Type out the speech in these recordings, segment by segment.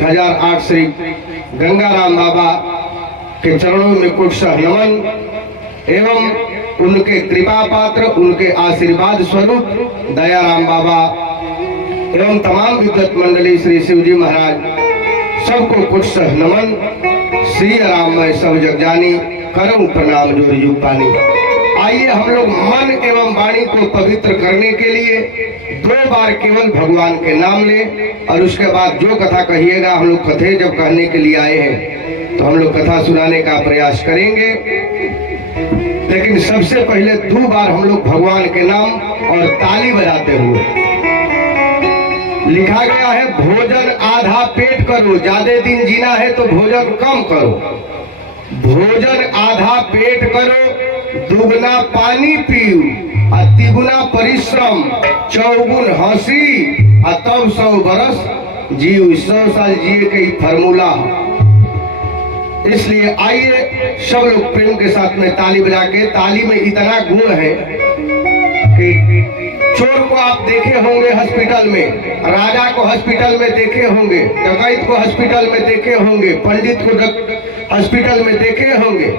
1008 श्री गंगाराम बाबा के चरणों में कोटशः नमन एवं उनके कृपा पात्र, उनके आशीर्वाद स्वरूप दयाराम बाबा एवं तमाम विद्वत मंडली श्री शिवजी महाराज सबको कोटशः नमन। श्री राममय सब जग जानी, करम प्रणाम जोर जुग पानी। आइए हम लोग मन एवं वाणी को पवित्र करने के लिए 2 बार केवल भगवान के नाम लें और उसके बाद जो कथा कहिएगा, हम लोग कथे जब कहने के लिए आए हैं तो हम लोग कथा सुनाने का प्रयास करेंगे, लेकिन सबसे पहले 2 बार हम लोग भगवान के नाम और ताली बजाते हुए। लिखा गया है भोजन आधा पेट करो, ज्यादा दिन जीना है तो भोजन कम करो। भोजन आधा पेट करो, दुगना पानी पीऊ, तिगुना परिश्रम, चौगुन हंसी, तब 100 बरस जीव। 100 साल जिए के फॉर्मूला। इसलिए आइए सब लोग प्रेम के साथ में ताली बजा के। ताली में इतना गुण है कि चोर को आप देखे होंगे हॉस्पिटल में, राजा को हॉस्पिटल में देखे होंगे, डकैत को हॉस्पिटल में देखे होंगे, पंडित को हॉस्पिटल में देखे होंगे,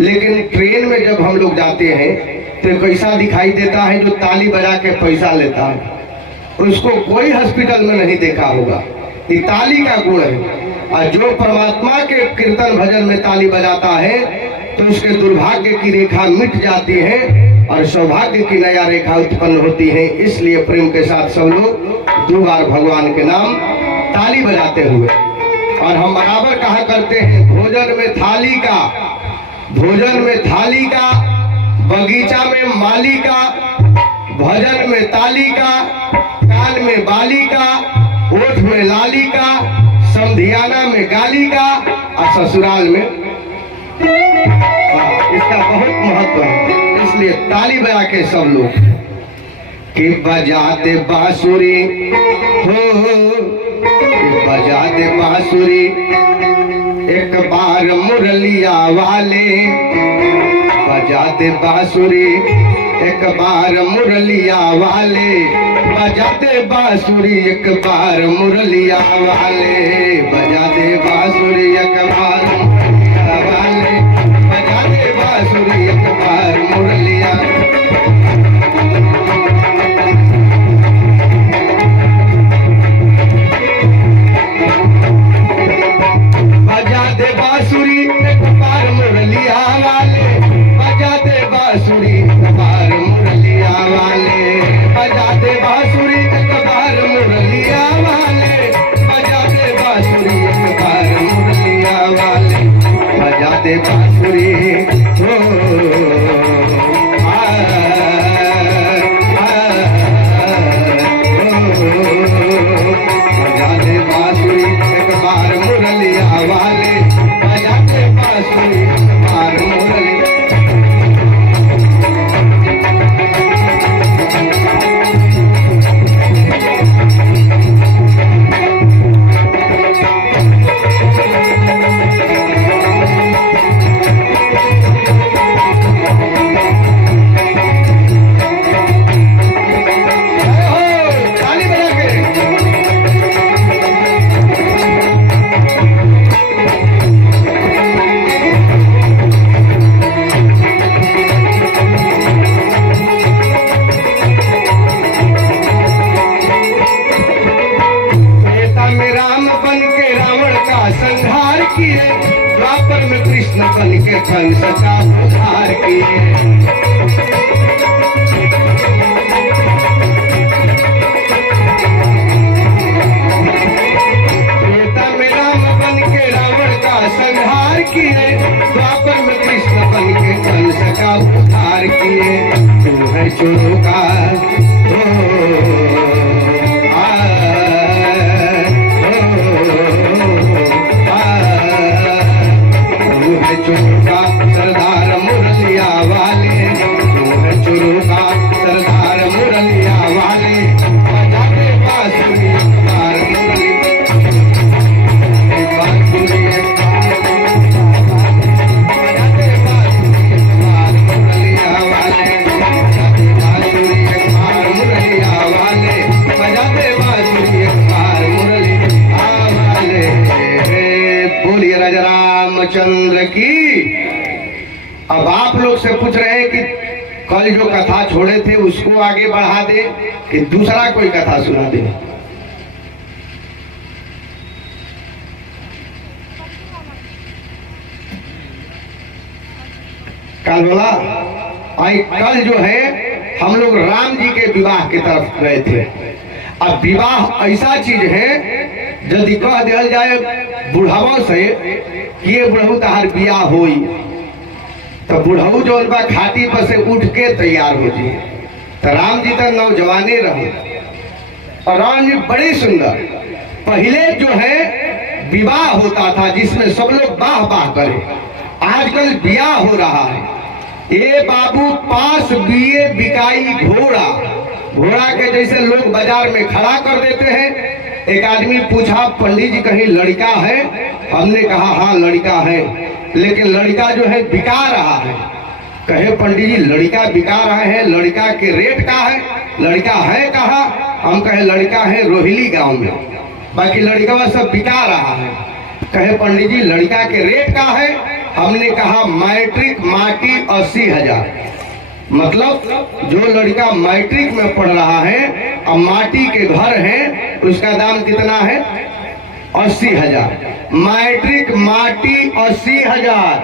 लेकिन ट्रेन में जब हम लोग जाते हैं तो कैसा दिखाई देता है जो ताली बजा के पैसा लेता है, उसको कोई हॉस्पिटल में नहीं देखा होगा। ये ताली का गुण है। और जो परमात्मा के कीर्तन भजन में ताली बजाता है तो उसके दुर्भाग्य की रेखा मिट जाती है और सौभाग्य की नया रेखा उत्पन्न होती है। इसलिए प्रेम के साथ सब लोग 2 बार भगवान के नाम ताली बजाते हुए। और हम बराबर कहा करते हैं भोजन में थाली का, भोजन में थाली का, बगीचा में माली का, भजन में ताली का, कान में बाली का, ओठ में लाली का, समधियाना में गाली का और ससुराल में। इसका बहुत महत्व है। इसलिए ताली बजा के सब लोग कि बजाते बांसुरी हो, बजाते बांसुरी एक बार मुरलिया वाले, बजाते बांसुरी एक बार मुरलिया वाले, बजाते बांसुरी एक बार मुरलिया वाले, बजाते बांसुरी एक बार मुरलिया वाले, बजाते बांसुरी एक बार मुरलिया। बजाते बांसुरी एक बार मुरलिया वाले, बजाते बांसुरी एक बार मुरलिया वाले, बजाते बांसुरी एक बार मुरलिया वाले, बजाते बांसुरी एक बार मुरलिया वाले, बजाते बांसुरी हो। बजाते बांसुरी एक बार मुरलिया वाले, बजाते बांसुरी एक बार मुरलिया। द्वापर में कृष्ण बन के कंस का उद्धार किए। त्रेता में राम बन के रावण का संहार किए, द्वापर में कृष्ण बन के कंस का उद्धार किए। तू है चोरों का सरदार मुरलिया वाले, तू रामचंद्र की। अब आप लोग से पूछ रहे हैं कि कल जो कथा छोड़े थे उसको आगे बढ़ा दे कि दूसरा कोई कथा सुना दे। कल बोला आई कल जो है हम लोग राम जी के विवाह की तरफ गए थे। अब विवाह ऐसा चीज है यदि कह दिया जाए बुढ़ावा से कि ये बुढ़ऊ तहार बियाह होई तो बुढ़ऊ जो उनका खाटी पर से उठ के तैयार हो जी। तो राम जी तो नौजवाने रहे और राम जी बड़ी सुंदर। पहले जो है विवाह होता था जिसमें सब लोग बाह बाह करे, आजकल ब्याह हो रहा है। ए बाबू पास बीए बिकाई घोड़ा, घोड़ा के जैसे लोग बाजार में खड़ा कर देते हैं। एक आदमी पूछा पंडित जी कहीं लड़का है? हमने कहा हाँ लड़का है, लेकिन लड़का जो है बिका रहा है। कहे पंडित जी लड़का बिका रहा है, लड़का के रेट का है? लड़का है कहा? हम कहे लड़का है रोहिली गांव में, बाकी लड़का सब बिका रहा है। कहे पंडित जी लड़का के रेट का है? हमने कहा मैट्रिक माटी 80,000। मतलब जो लड़का मैट्रिक में पढ़ रहा है और माटी के घर है उसका दाम कितना है? 80,000। मैट्रिक माटी 80,000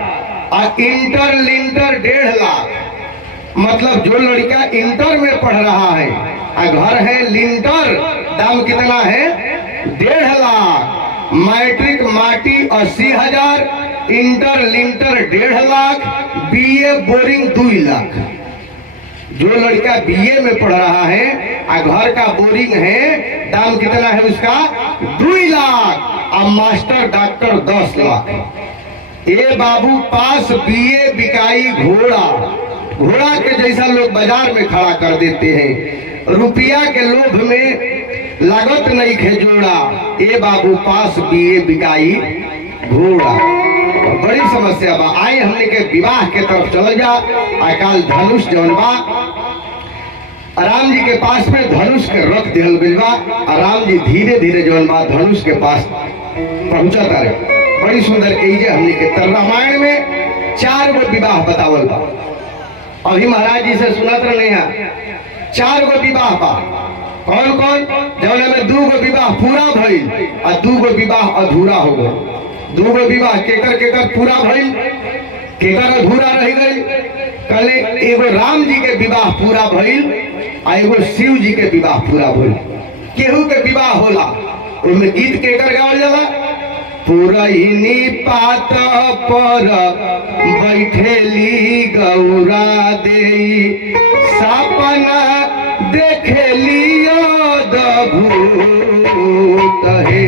और इंटर लिंटर 1.5 लाख। मतलब जो लड़का इंटर में पढ़ रहा है और घर है लिंटर, दाम कितना है? 1.5 लाख। मैट्रिक माटी 80,000, inter lintel 1.5 lakh, BA boring 2 lakh. जो लड़का बीए में पढ़ रहा है और घर का बोरिंग है, दाम कितना है उसका? 2 लाख। और मास्टर डॉक्टर 10 लाख। ए बाबू पास बीए बिकाई घोड़ा, घोड़ा के जैसा लोग बाजार में खड़ा कर देते हैं। रुपया के लोभ में लागत नहीं खेजोड़ा, ए बाबू पास बीए बिकाई घोड़ा। बड़ी समस्या बा। आए हमने के विवाह के तरफ चल जा। अकाल धनुष जौन बा राम जी के पास में धनुष के रख दिहल गइल बा। राम जी धीरे धीरे जौन बा धनुष के पास पहुंचा तारे। बड़ी सुंदर एजे हमने के रामायण में 4 गो विवाह बतावल बा। अभी महाराज जी से सुनत रहे हैं 4 गो विवाह बा। कौन कौन? जौन में 2 गो विवाह पूरा भइल और 2 गो विवाह अधूरा हो गए। 2 गो विवाह केकर केकर पूरा भइल, केकर अधूरा रह गई? कले एगो राम जी के विवाह पूरा भइल और एगो शिव जी के विवाह पूरा भइल। केहू के विवाह होला उनमें गीत केकर गावल जाला? पुरैनी पात पर बैठेली गौरा देई, सपना देखेलियो दभूत है।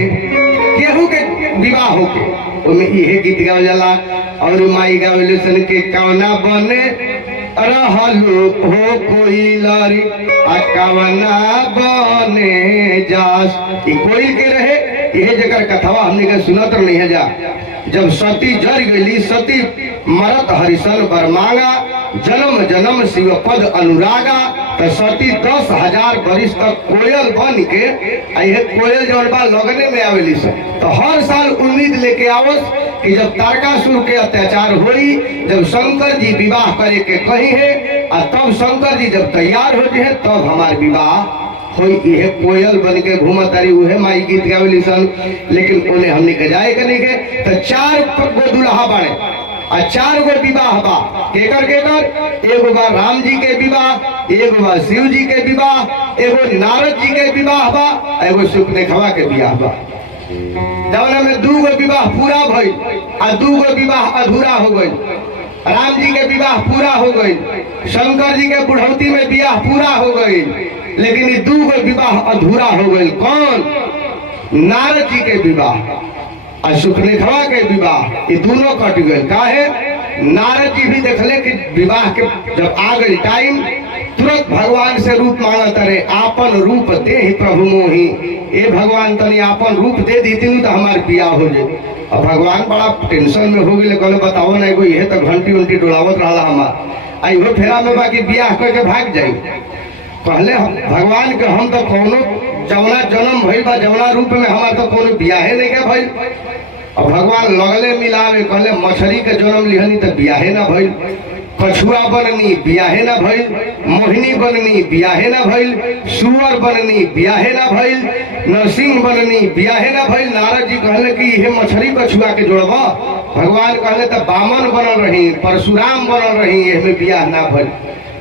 केहू के विवाह होके उनमें इहे गीत गावल जाला। और माई गावेले सन के कवना बने रहलू हो कोई लरी आ कवना बने जास। कोई के रहे यह जगह कथवा हमने के सुनत नहीं है जा। जब सती जर गई सती मरत हरिशन बर मांगा, जन्म जन्म शिव पद अनुरागा। तो सती 10,000 वर्ष तक कोयल बन के कोयल जौन बा लगने में आवेली से। तो हर साल उम्मीद लेके आवस कि जब तारकासुर के अत्याचार हुई, जब शंकर जी विवाह करे के कही है और तब शंकर जी जब तैयार होते हैं तब हमारे विवाह होई। ये कोयल बन के घूमत तारी उहे माई गीत गावेली सन। लेकिन उन्हें हमने के जाए के नहीं के। तो 4 गो दुल्हा बाड़े और 4 गो विवाह बा। केकर केकर? एगो बा राम जी के विवाह, एगो बा शिव जी के विवाह, एगो नारद जी के विवाह बा, एगो सुपनेखवा के विवाह बा। जौना में 2 गो विवाह पूरा भइल और 2 गो विवाह अधूरा हो गई। राम जी के विवाह पूरा हो गई, शंकर जी के बुढ़ौती में विवाह पूरा हो गई, लेकिन ये 2 गो विवाह अधूरा हो गई। कौन? नारद जी के विवाह और सुपनेखवा के विवाह, ये दोनों कट गए। काहे? नारद जी भी देखले कि विवाह के जब आ गई टाइम, तुरंत भगवान से रूप मांगत रहे, आपन रूप दे ही प्रभु मोही। ए भगवान तनी आपन रूप दे दी तो हमार बियाह हो जाए। अब भगवान बड़ा टेंशन में हो गए। कहले बताओ ना, एगो ये तो घंटी उंटी डोलावत रहा हमार आई हो फेरा में बाकी बियाह करके भाग जाई। कहले भगवान के हम तो कोनो जवना जन्म भइल बा जवना रूप में हमार तो कोनो बियाहे नहीं के भइल। और भगवान लगले मिलावे, कहले मछली के जन्म लिहनी तो बियाहे ना भइल, कछुआ बननी बियाहे ना भइल, मोहिनी बननी बियाहे ना भइल, सुअर बननी बियाहे ना भइल, नरसिंह बननी बियाहे ना भइल। नारद जी कहले कि ये मछली कछुआ के जोड़बा। भगवान कहले तो बामन बनल रही, परशुराम बनल रही, एमे बियाह ना भइल।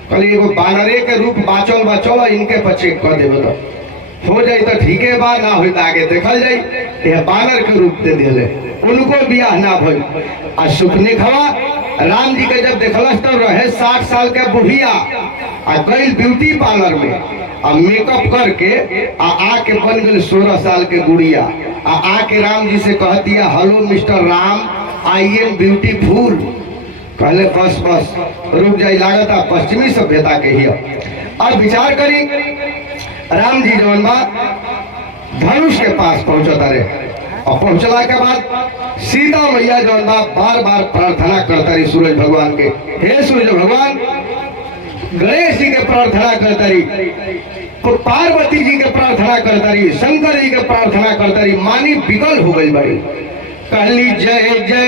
कहले एगो बानरे के रूप बाचल बचल, इनके पर चेक कर देबे तो हो जाई तो ठीक है बा, ना हो तो आगे देखल जाई। यह बानर के रूप दे दिले, उनको बियाह ना भइल। आ सुखने खवा राम जी के जब देखलस तब रहे 60 साल के बुढ़िया, आ गई ब्यूटी पार्लर में आ मेकअप करके आके बन गई 16 साल के गुड़िया। आके राम जी से कहतिया, hello mister Ram, I am beautiful. कहले बस बस रुक जाई, लागत पश्चिमी सभ्यता के ही। अब विचार करी, राम जी जौन बा धनुष के पास पहुंचता रहे, और पहुंचला के बाद सीता मैया जौन बा बार बार प्रार्थना करता रही सूरज भगवान के, हे सूरज भगवान। गणेश जी के प्रार्थना करता रही, पार्वती जी के प्रार्थना करता रही, शंकर जी के प्रार्थना करता रही, मानी बिकल हो गई बड़ी। कहली जय जय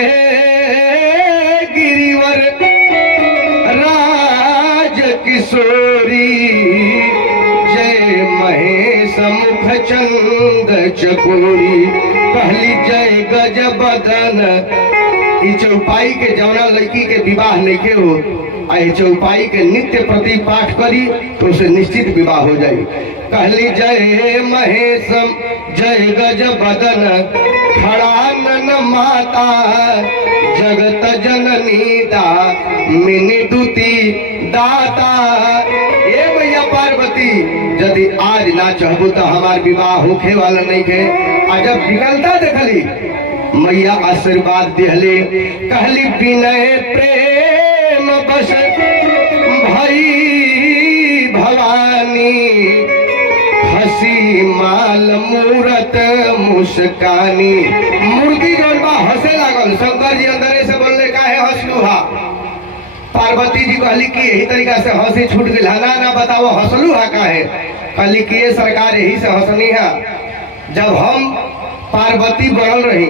गिरिवर राज किशोरी, जय महेश मुख चंद चकोरी। कहली जय गज बदन। चौपाई के जवना लड़की के विवाह नहीं के हो, चौपाई के नित्य प्रति पाठ करी तो उसे निश्चित विवाह हो जाए। कहली जय महेश जय गज बदन, खड़ानन माता जगत जननी दा मिनी दुती दाता। ए भैया पार्वती, यदि आज ना चाहबू तो हमार विवाह होखे वाला नहीं है। जब निकलता देखली मैया आशीर्वाद दिहले, कहली विनय प्रेम बस भई भवानी, हसी माल मूरत मुस्कानी। मूर्ति जौन बा हंसे लागल। शंकर जी अंदर से बोलले, काहे हंसलू हा? पार्वती जी कहली कि यही तरीका से हंसी छूट गई। ना बताओ हंसलू हा काहे? कहली कि ये सरकार यही से हंसनी है। जब हम पार्वती बनल रही,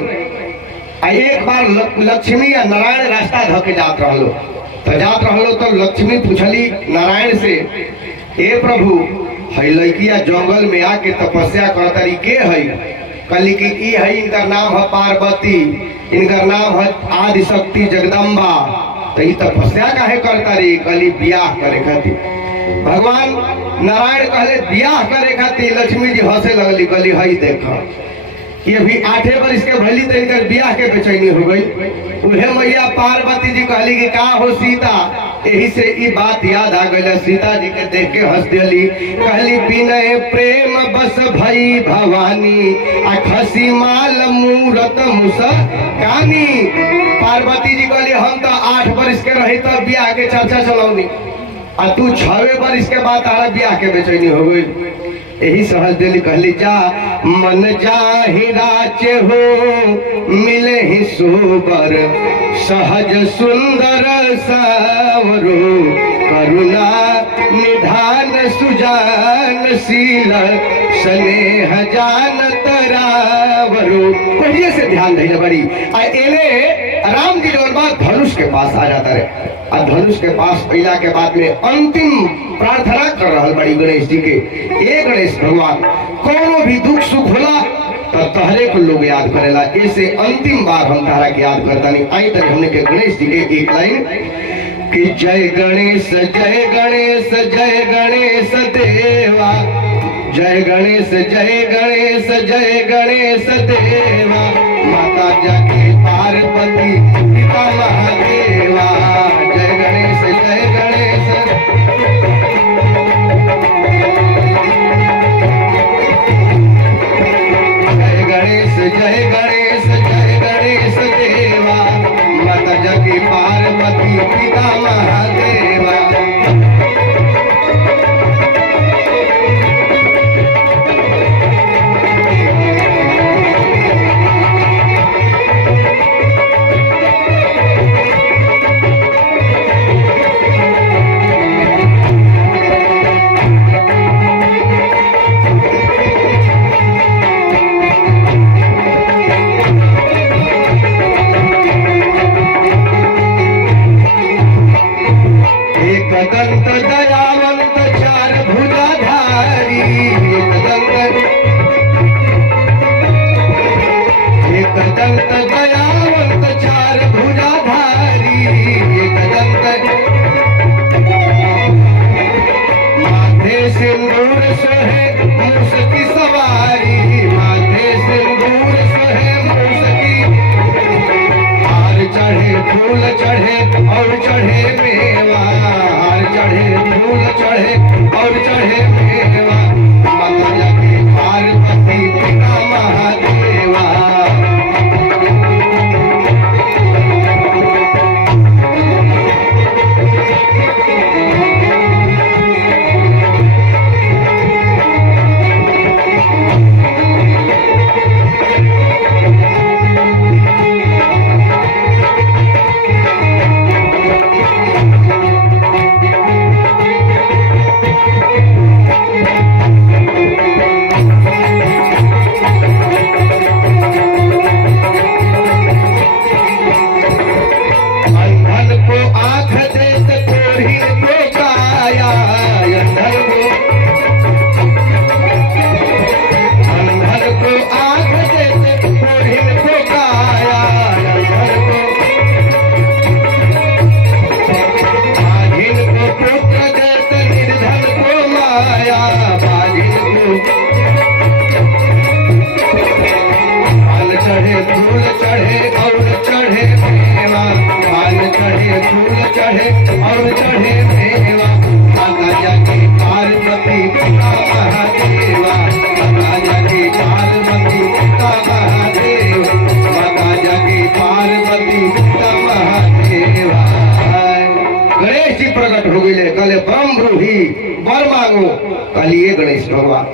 एक बार लक्ष्मी या नारायण रास्ता धके जात रहलो, तो लक्ष्मी पूछली नारायण से, हे प्रभु, है लड़किया जंगल में आके तपस्या करतरी के है? कहली कि ई है, इनका नाम है पार्वती, इनका नाम है आदि शक्ति जगदम्बा। तो ये तपस्या काहे करता रही? कहली बियाह करे खातिर। भगवान नारायण कहले बियाह करे खातिर। लक्ष्मी जी हंसे लगली, कहली हई देखा, ये भी 8 वर्ष के भली तो इनकर बियाह के बेचैनी हो गई। उहे मैया पार्वती जी कहली कि का हो सीता, यही से ई बात याद आ गई। सीता जी के देख के हंस दिली। कहली विनय प्रेम बस भई भवानी, आ खसी माल मूरत मुस्कानी। पार्वती जी कहली हम तो 8 वर्ष के रही तब बियाह के चर्चा चलौनी, आ तू 6 वर्ष के बाद तारा बियाह के बेचैनी हो गई। यही सहज दिल कहली जा मन जाहि राचे हो, मिले ही सोबर सहज सुंदर सावरो, करुणा निधान सुजान शील स्नेह जान तरावरो। पहले से ध्यान देने बड़ी। एने राम जी जो बात धनुष के पास आ जाता रहे, और धनुष के पास पहला के बाद में अंतिम प्रार्थना कर रहा बड़ी गणेश जी के। ए गणेश भगवान, कोनो भी दुख सुख होला तो तहरे को लोग याद करेला, ऐसे अंतिम बार हम तारा के याद करता नहीं। आई तक हमने के गणेश जी के एक लाइन कि जय गणेश जय गणेश जय गणेश देवा, जय गणेश जय गणेश जय गणेश देवा, माता जाके पार्वती पिता महादेवा। जय गणेश जय गणेश, जय गणेश जय गणेश जय गणेश देवा, माता जाके पार्वती पिता महादेवा। दंत दयावंत चार भुजाधारी, एक दंत माथे सिंदूर सोहे मूस की सवारी, माथे सिंदूर सोहे मूस की, हार चढ़े फूल चढ़े और चढ़े मेवा, हार चढ़े फूल चढ़े और चढ़े मेवा, माता जाके पार्वती पिता महादेवा। कहलिए गणेश भगवान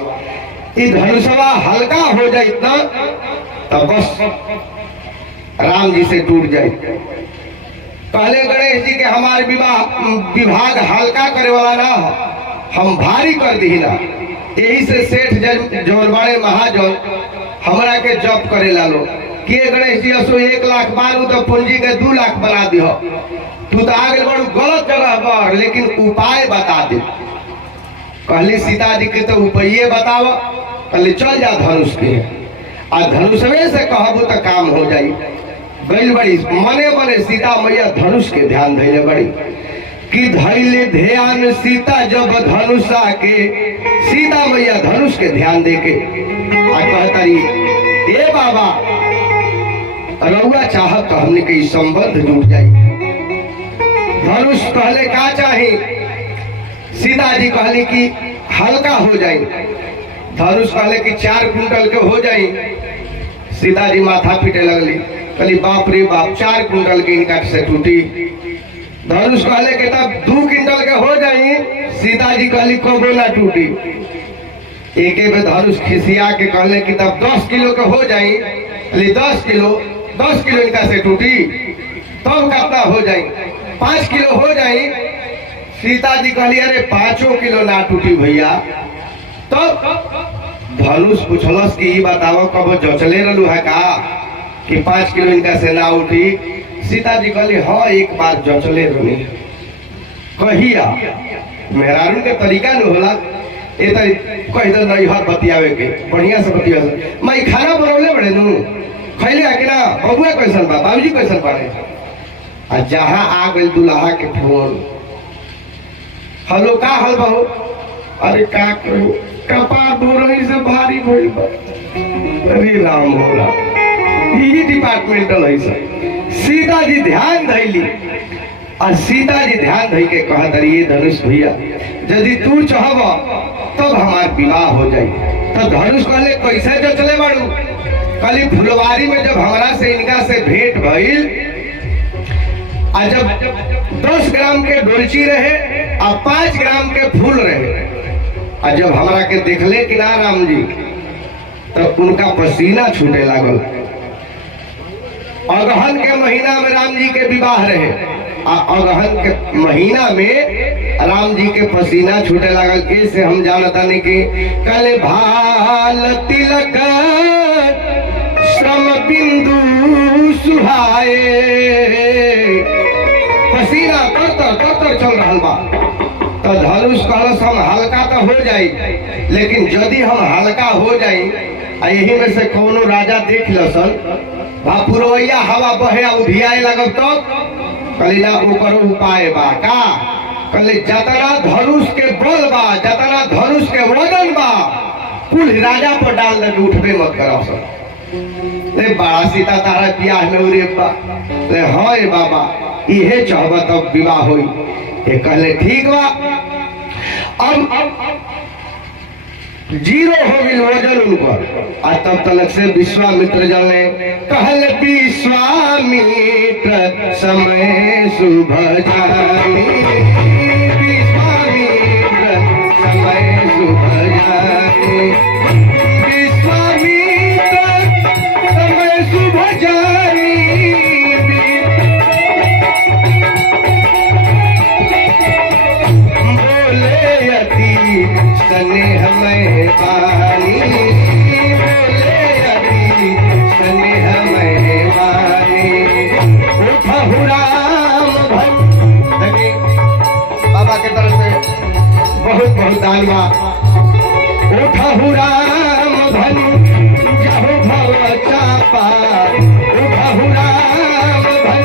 ये धनुषवा हल्का हो जाए इतना तब बस राम जी से टूट जाए। कहले गणेश जी के हमारे विभाग हल्का करे वाला ना हो, हम भारी कर दी ना, यही से सेठ जौन बड़े महाजन हमरा के जप करे ला लो कि गणेश जी असो 1 लाख बारू तो पूंजी के 2 लाख बना दी हो, तू तो आगे बड़ू गलत जगह पर, लेकिन उपाय बता दे। कहली सीता जी के तो उपाय बताव, कहली चल जा धनुष के, आ धनुषवे से कहबू तो काम हो जाई। गई बड़ी मने मने सीता मैया धनुष के ध्यान धैले बड़ी कि धैले ध्यान सीता जब धनुषा के, सीता मैया धनुष के ध्यान दे के आ कहतरी ए बाबा रउआ चाहत तो हमने के संबंध जुड़ जाई। धनुष कहले का चाही, सीता जी कहली कि हल्का हो जाए। धनुष कहले कि 4 कुंटल के हो जाए। सीता जी माथा पीटे लगली, कहली बाप रे बाप 4 कुंटल के इनका से टूटी। धनुष कहले कि तब 2 कुंटल के हो जाए। सीता जी कहली कबो ना टूटी। एक धनुष खिसिया के कहले कि तब 10 किलो के हो जाए। 10 किलो इनका से टूटी, तब कितना हो जाए? 5 किलो हो जाए। सीता जी कहली अरे 5 किलो ना टूटी भैया। तो धनुष पूछलस कि बताओ कब जचले रहलू है का कि 5 किलो इनका से ना उठी? सीता जी कहली हाँ एक बार जचले रहनी। कहिया मेहरारू के तरीका न होला, ये तो कह दो नहीं हर बतियावे के बढ़िया से बतिया। मैं खाना बनौले बड़े नू खैले है कि ना? बबुआ कैसन बा, बाबूजी कैसन बाड़े? आ जहाँ आ गई दुल्हा के फोन, हेलो का हल बहू? अरे का करू कपार दोरही से भारी भइल बा। अरे राम होला यही डिपार्टमेंटल है सर। सीता जी ध्यान धैली और सीता जी ध्यान धई के कहत रही धनुष भैया यदि तू चाहब तब हमार विवाह हो जाए। तो धनुष कहले कैसे जचले बाड़ू? कली फुलवारी में जब हमारा से इनका से भेंट भइल आ जब 10 ग्राम के डोलची रहे और 5 ग्राम के फूल रहे, और जब हमारा के देखले कि ना राम जी तो उनका पसीना छूटे लागल। अगहन के महीना में राम जी के विवाह रहे, अगहन के महीना में राम जी के पसीना छूटे लागल। कैसे हम जानता नहीं कि कल भाल तिलक श्रम बिंदु सुहाए, पसीना तर चल रहा बा। तो धनुष कहलस हम हल्का तो हो जाए, लेकिन यदि हम हल्का हो जाए यही में से कोनो राजा देख लसन पुरवैया हवा बहे उधियाए लगब तो कहली ना ओकर उपाय बा का कहली जतना धनुष के बल बा जतना धनुष के वजन बा कुल राजा पर डाल दे उठबे मत करो सब ले बड़ा सीता तारा बियाह में उरे बा ले हाँ बाबा इहे चाहब तब विवाह होई ये कहले ठीक बा। अब जीरो हो गई वजन उनकर आज तब तलक से विश्वामित्र जले कहल विश्वामित्र समय शुभ जानी विश्वामित्र समय शुभ जानी विश्वामित्र समय शुभ जानी बोले यति स्नेह में पानी बोले अभी स्नेह में पानी उठहु राम देखिए बाबा के तरफ से बहुत बहुत दान बा उठहु राम धन जहु भव चापा उठहु राम धन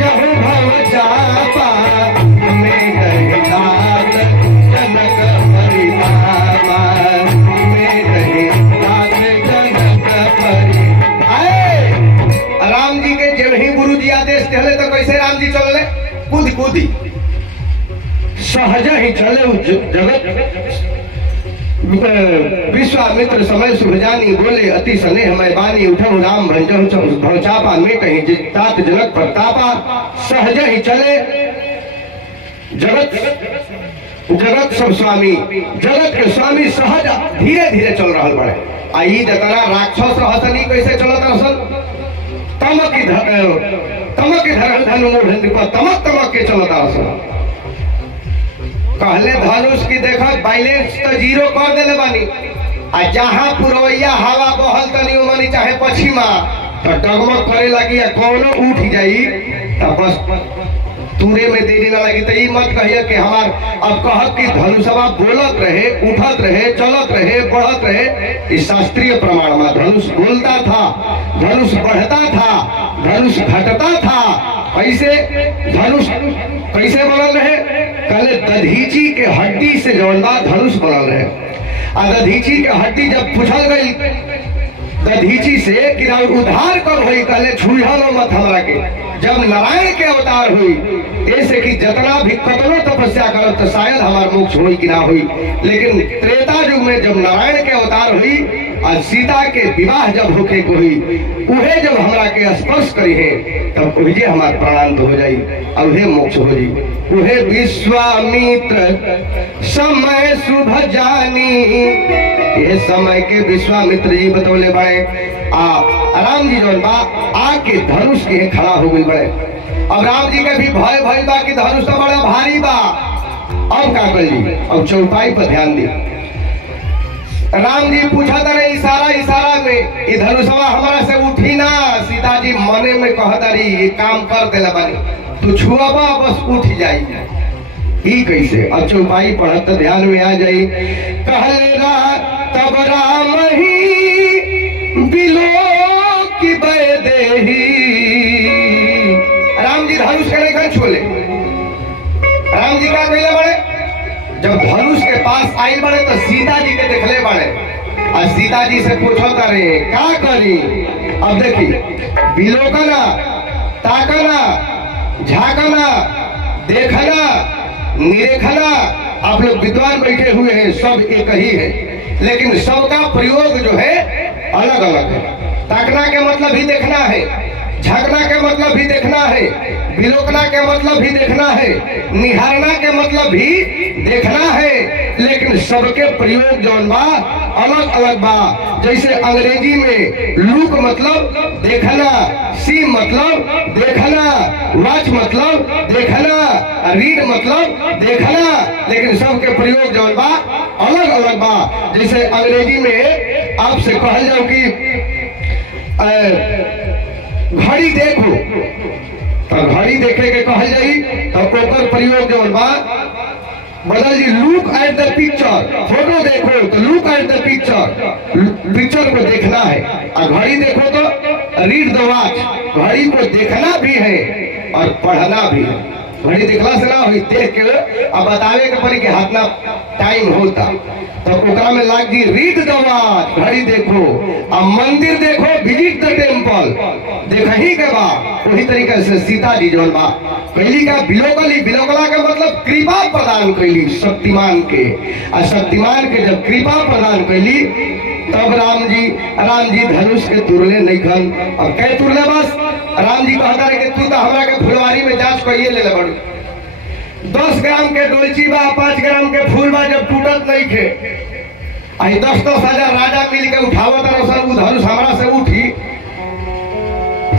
जहु भव चापा में गहिदात जनक राम जी के जब ही गुरु जी आदेश दिले तो कैसे राम जी चलले कूद कूदी सहज ही चले जगत विश्वामित्र समय शुभ जानी बोले अति स्नेह मैं बानी उठऊ राम भंजहु भवचापा में कहीं तात जनक प्रतापा सहज ही चले जगत सब स्वामी जगत के स्वामी सहज धीरे धीरे चल रहा बड़े आई जतना राक्षस रहसनी कैसे चलत रहसन तमक की धरन धनु मूढ़ पर तमक तमक के चलत रहसन कहले धनुष की देखा बैलेंस तो जीरो कर देले बानी आ जहां पुरवैया हवा बहल तनी मनी चाहे पश्चिमा तो डगमग करे लगी या कौनो उठ जाई तो बस तूरे में देरी ना लगी तो ये मत कहिए कि हमार अब कहत कि धनुषवा बोलत रहे उठत रहे चलत रहे बढ़त रहे इस शास्त्रीय प्रमाण में धनुष बोलता था धनुष बढ़ता था धनुष घटता था कैसे धनुष कैसे बनल रहे कहले दधीची के हड्डी से जौनबा धनुष बनल रहे आ दधीची के हड्डी जब पूछल गई दधीची से कि उद्धार कब हुई कहले छुहलो मत हमरा के जब नारायण के अवतार हुई ऐसे कि जतना भी कतनो तपस्या करो तो शायद हमार मोक्ष हुई कि ना हुई लेकिन त्रेता युग में जब नारायण के अवतार हुई और सीता के विवाह जब होके को हुई उहे जब हमरा के स्पर्श करी है तब उहे हमार प्राण तो हो जाई और उहे मोक्ष हो जाई उहे विश्वामित्र समय शुभ जानी ये समय के विश्वामित्र जी बतौले बड़े राम जी जौन बा आके धनुष के खड़ा हो गई बड़े अब राम जी के भी भय भय बा कि धनुष तो बड़ा भारी बा अब का करी अब चौपाई पर ध्यान दी राम जी पूछा था इशारा में ये धनुषवा हमारा से उठी ना सीता जी मने में कहता रही ये काम कर देला बानी तू छुआबा बस उठ जाई ही कैसे अब चौपाई पढ़त तो ध्यान में आ जाई कहले तब राम ही बिलो की बैदेही राम जी धनुष के लेकर छोले राम जी का कहले बड़े जब धनुष के पास आई बड़े तो सीता जी के देखले बड़े और सीता जी से पूछो करे क्या करी अब देखी बिलोकना ताकना झाकना देखना निरेखना आप लोग विद्वान बैठे हुए हैं सब एक ही है लेकिन सबका प्रयोग जो है अलग अलग है ताकना के मतलब भी देखना है झांकना के मतलब भी देखना है बिलोकना के मतलब भी देखना है निहारना के मतलब भी देखना है लेकिन सबके प्रयोग जौन बा अलग अलग बा जैसे अंग्रेजी में लुक मतलब देखना सी मतलब देखना वॉच मतलब देखना रीड मतलब देखना लेकिन सबके प्रयोग जौन बा अलग अलग बा जैसे अंग्रेजी में आपसे कहल जाओ कि घड़ी देखो तो घड़ी देखे के कहल जाई तो ओकर प्रयोग जो बा बदल जी look at the picture photo देखो तो look at the picture picture को देखना है और घड़ी देखो तो रीड द वॉच, घड़ी को देखना भी है और पढ़ना भी है। घड़ी देखला से ना हुई, देख के अब बतावे के पड़ी कि हाथना टाइम होता तो ओकरा में लाग जी रीड द वॉच, घड़ी देखो। अब मंदिर देखो, विजिट द टेम्पल, देखही के बा। वही तरीके से सीता जी जोन बा कैली का बिलोकली, बिलोकला का मतलब कृपा प्रदान कैली शक्तिमान के। और शक्तिमान के जब कृपा प्रदान कैली तब राम जी धनुष के तुरले नहीं खन। अब कै तुरले बस राम जी कहता रहे कि तू तो हमरा के फुलवारी में जांच करिए ले बड़ू। 10 ग्राम के डोलची बा, 5 ग्राम के फूल बा, जब टूटत नहीं खे आई 10-10 हजार राजा मिल के उठावत रसन, धनुष हमरा से उठी।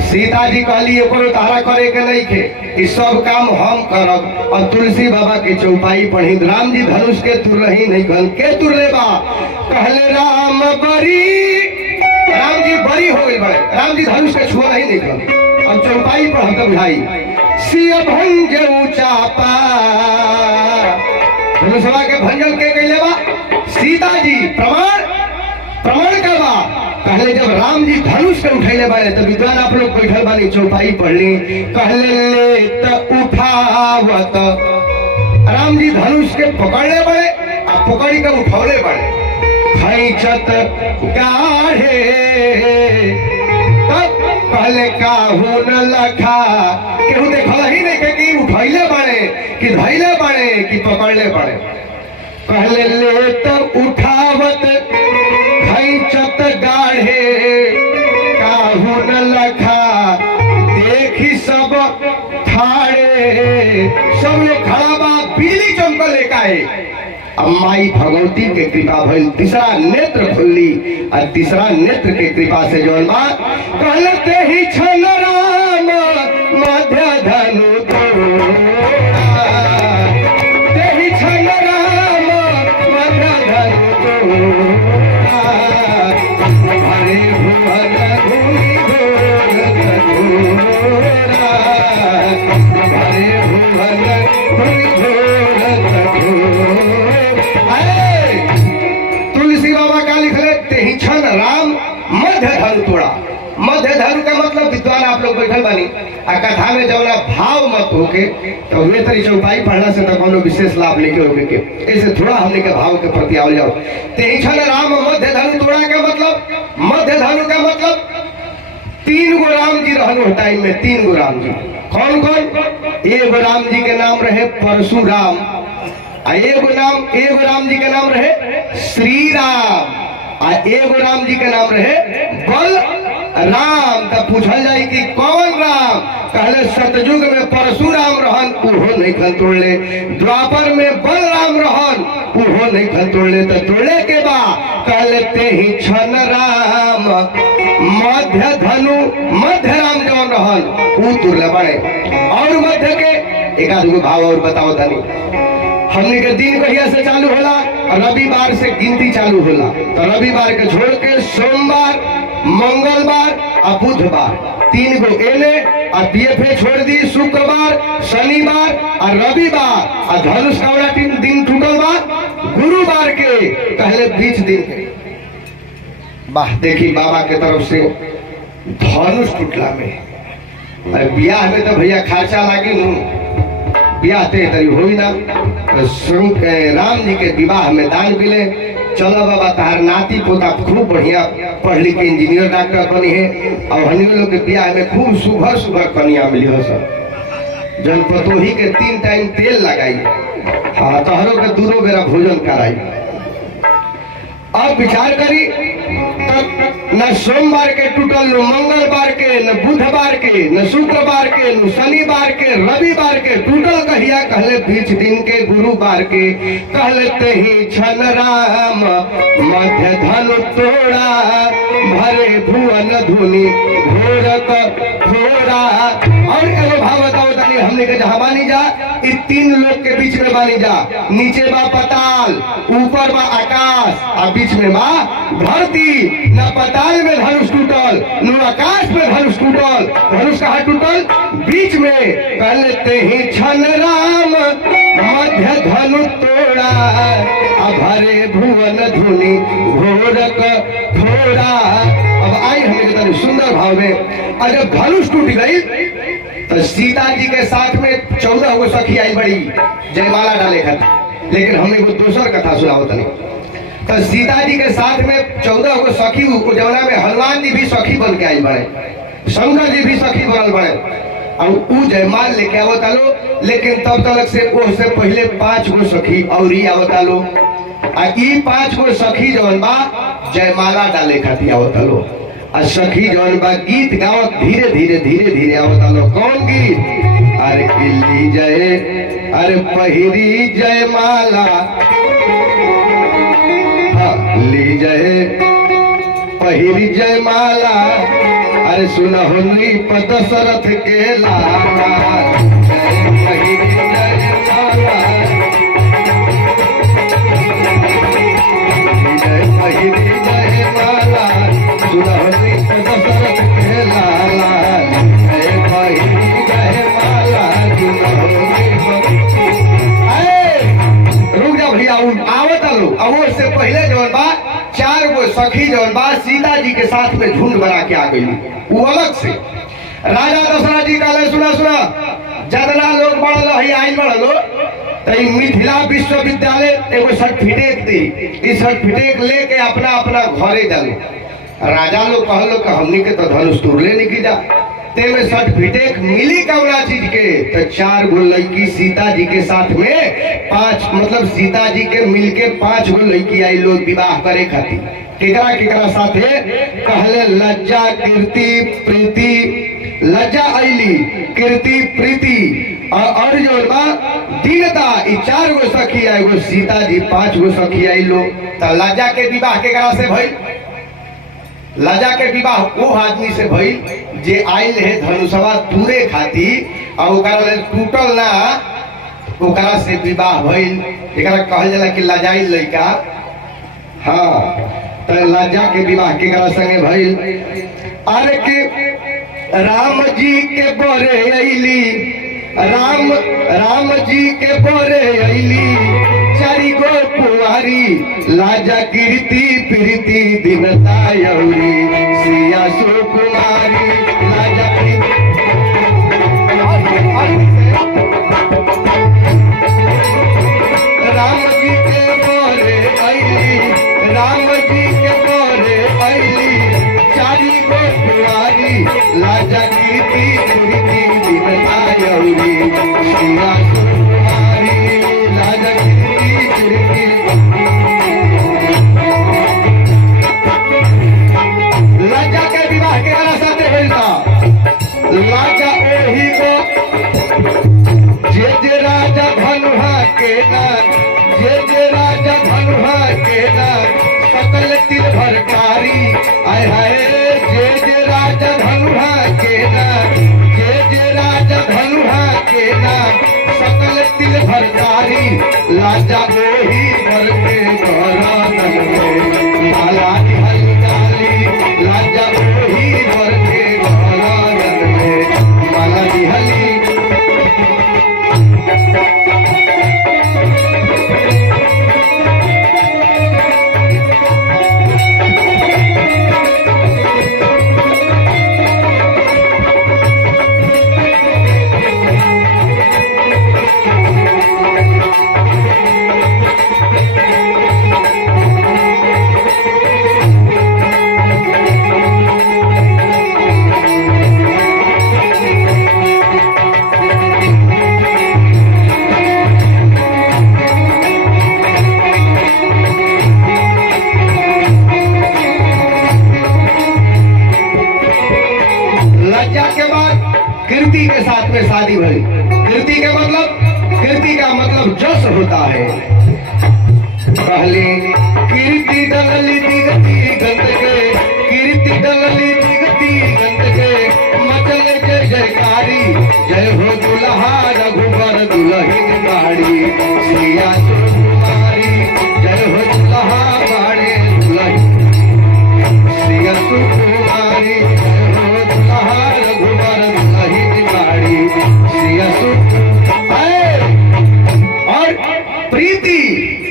सीता जी कहली एको तारा करे के नहीं खे, इस सब काम हम करब। और तुलसी बाबा के चौपाई पढ़ी, राम जी धनुष के तुरही नहीं खन। के तुरले बा कहले राम बरी, राम जी बरी हो गए बड़े, राम जी धनुष के छुआ ही नहीं खन। और चौपाई पढ़त बुझाई सिय भंज चापा, धनुषवा के भंजन के कैले बा सीता जी। प्रमाण का बा कहले जब राम जी धनुष के उठैले बारे तो विद्वान आप लोग बैठल बानी चौपाई पढ़ली। कहले ले त उठावत, राम जी धनुष के पकड़ले बड़े आ पकड़ी के उठौले बड़े। खैचत गाढ़े तब कहले काहू न लखा, केहू देखल ही नहीं के कि उठैले बड़े कि धैले बड़े कि पकड़ले बड़े। कहले ले त उठावत खैचत गाढ़े काहू न लखा, देखी सब ठाड़े। सब लोग खड़ा बा, बिजली चमकल एकाए। अब माई भगवती के कृपा भइल, तीसरा नेत्र खुलली। और तीसरा नेत्र के कृपा से जौन बा कहलते ही छन राम मध्य धनु तोड़ा, तेहि छन राम मध्य धनु तोड़ा। हरे भुवन भूमि घोर कठोरा, हरे भुवन भूमि घोर कठोरा। तुलसी बाबा का लिख ले तेहि छन राम मध्य धनु तोड़ा। मध्य धनु का मतलब विद्वान आप लोग बैठल बानी आ कथा में जब भाव मत होके तो वे तरी चौपाई पढ़ना से तो कोनो विशेष लाभ लेके होके के ऐसे थोड़ा हमने के भाव के प्रति आओ जाओ। तेहि छन राम मध्य धनु तोड़ा का मतलब, मध्य धनु का मतलब 3 गो राम जी रहन टाइम में। 3 गो राम जी कौन कौन? एगो राम जी के नाम रहे परशुराम, एगो राम जी के नाम रहे श्री राम, आ एगो राम जी के नाम रहे बल राम। तब पूछल जाए कि कौन राम? कहले सतयुग में परशुराम रहन, उहो नहीं खन तोड़ले। द्वापर में बलराम रहन, उहो नहीं खन तोड़ले। तो तोड़ले के बा कहले तेहि छन राम मध्य धनु, मध्य राम जौन रहन ऊ तुरले बड़े। और मध्य के एक आध गो भाव और बताओ धनी। हमने के दिन कहिया से चालू होला? रविवार से गिनती चालू होला। तो रविवार के छोड़ के सोमवार, मंगलवार और बुधवार 3 गो एने और बीएफए छोड़ दी, शुक्रवार, शनिवार और रविवार। और धनुष का दिन टूटल बा गुरुवार के, कहले बीच दिन के। वाह, देखी बाबा के तरफ से धनुष टूटला में। ब्याह में तो भैया खर्चा लागी नू, ब्याह तरी होई ना। राम जी के विवाह में दान मिले। चलो बाबा तार नाती पोता खूब बढ़िया पढ़ लिख के इंजीनियर डॉक्टर बनी है। और हम लोग के ब्याह में खूब सुबह कन्या मिली हो सब। जन पतोही के 3 टाइम तेल लगाई, हाँ तोहरों के दोनों बेरा भोजन कराई। अब विचार करी न सोमवार के टूटल, न मंगलवार के, न बुधवार के, न शुक्रवार के, न शनिवार के, रविवार के टूटल कहिया? कहले बीच दिन के गुरुवार के। कहले तेहि छन राम मध्य धनु तोड़ा, भरे भुवन धुनि घोर कठोरा। और एगो भाव बताओ तनी, हमने के जहाँ बानी जा, इस 3 लोग के बीच में बानी जा। नीचे बा पताल, ऊपर बा आकाश, और बीच में बा धरती। न पताल में धनुष टूटल, न आकाश में धनुष टूटल। धनुष कहाँ टूटल? बीच में। कहले तेहि छन राम मध्य धनु तोड़ा, भरे भुवन धुनि घोर कठोरा। घोड़ा। अब आई हमें तनी सुंदर भाव में, और जब धनुष टूट गई तो सीता जी के साथ में 14 गो सखी आई बड़ी जयमाला डाले खातिर। लेकिन हमें वो दूसर कथा सुनाओ तनी। तो सीता जी के साथ में 14 गो सखी, जमुना में हनुमान जी भी सखी बन के आई बड़े, शंकर जी भी सखी बनल बड़े, और ऊ जयमाल लेके आवता लो। लेकिन तब तक से उससे पहले 5 गो सखी और आवता लो, आ ई 5 गो सखी जवन बा जयमाला डाले खातिर आवता लो। आ सखी जवन बा गीत गावत धीरे धीरे धीरे धीरे आवता लो। कौन गीत? अरे किल्ली जय, अरे पहिरी जयमाला, ली जय पहिरी जयमाला, अरे सुनहुनी दशरथ के लाला, जय पहिरी जयमाला, जय पहिरी जयमाला, सुनहुनी दशरथ के लाला, जय पहिरी जयमाला, सुनहुनी। रुक जा भैया, आवत आलो। अब से पहले जवन बा 4 गो सखी जवन बा सीता जी के साथ में झुंड बना के आ गई, वो अलग से। राजा दशरथ जी कहले सुना सुना, जितना लोग बढ़ आई बढ़ तो मिथिला विश्वविद्यालय एगो सर्टिफिकेट दी, इस सर्टिफिकेट लेके अपना अपना घरे डालो। राजा लोग कहलो कि हमनी के तो धनुष तोड़ले नहीं की जा, ते में सर्टिफिकेट मिली कौना चीज के? तो 4 गो लड़की सीता जी के साथ में 5, मतलब सीता जी के मिलके 5 गो लड़की आई लोग विवाह करे खातिर। केकरा केकरा साथे? कहले लज्जा कीर्ति प्रीति, लज्जा आईली, कीर्ति प्रीति और जो बा दीनता, ई 4 गो सखी आई गो सीता जी, 5 गो सखी आई लोग। तो लज्जा के विवाह केकरा से भइल? लज्जा के विवाह वो आदमी से भइल जे आइल है धनुषवा तूरे खाती, और ओकरा टूटल ना, ओकरा से विवाह भइल। एकरा कहल जाला कि लजाई लइका। हाँ, तो लज्जा के विवाह केकरा संगे भइल? अरे के राम जी के बोरे अइली, राम जी के बोरे अइली, 4 गो कुंवारी, लाजा कीर्ति प्रीति दीनता यौरी, सिया सुकुमारी, लाजा राम जी के बोरे अइली, राम जी के बोरे अइली, 4 गो कुंवारी, लाजा कीर्ति प्रीति दीनता यौरी, सिया सुकुमारी, लाजा लज्जा के विवाह के साथ लाजा ओही को जे राजा धनुहा के ना, जे राजा धनुहा के ना, सकल तिल भरकारी। आय हाय, जे राजा धनुहा के ना, जे राजा धनुहा के ना, सकल तिल भरकारी। लाजा ओही वर के गौरव में माला हल डाली, लाजा ओही वर के गौरव में माला हली। कीर्ति के साथ में शादी भई। कीर्ति के मतलब, कीर्ति का मतलब जस होता है। पहले कीर्ति डलली दिगती गंध के, कीर्ति डलली दिगती गंध के, मचल जय जयकारी। जय हो दुल्हा रघुबर दुल्हन बाड़ी, सिया सुकुमारी। जय हो दुल्हा बाड़े दुल्हन सिया सुकुमारी। जय हो दुल्हा रघुबर दुल्हन बाड़ी, सिया सुकुमारी। और प्रीति,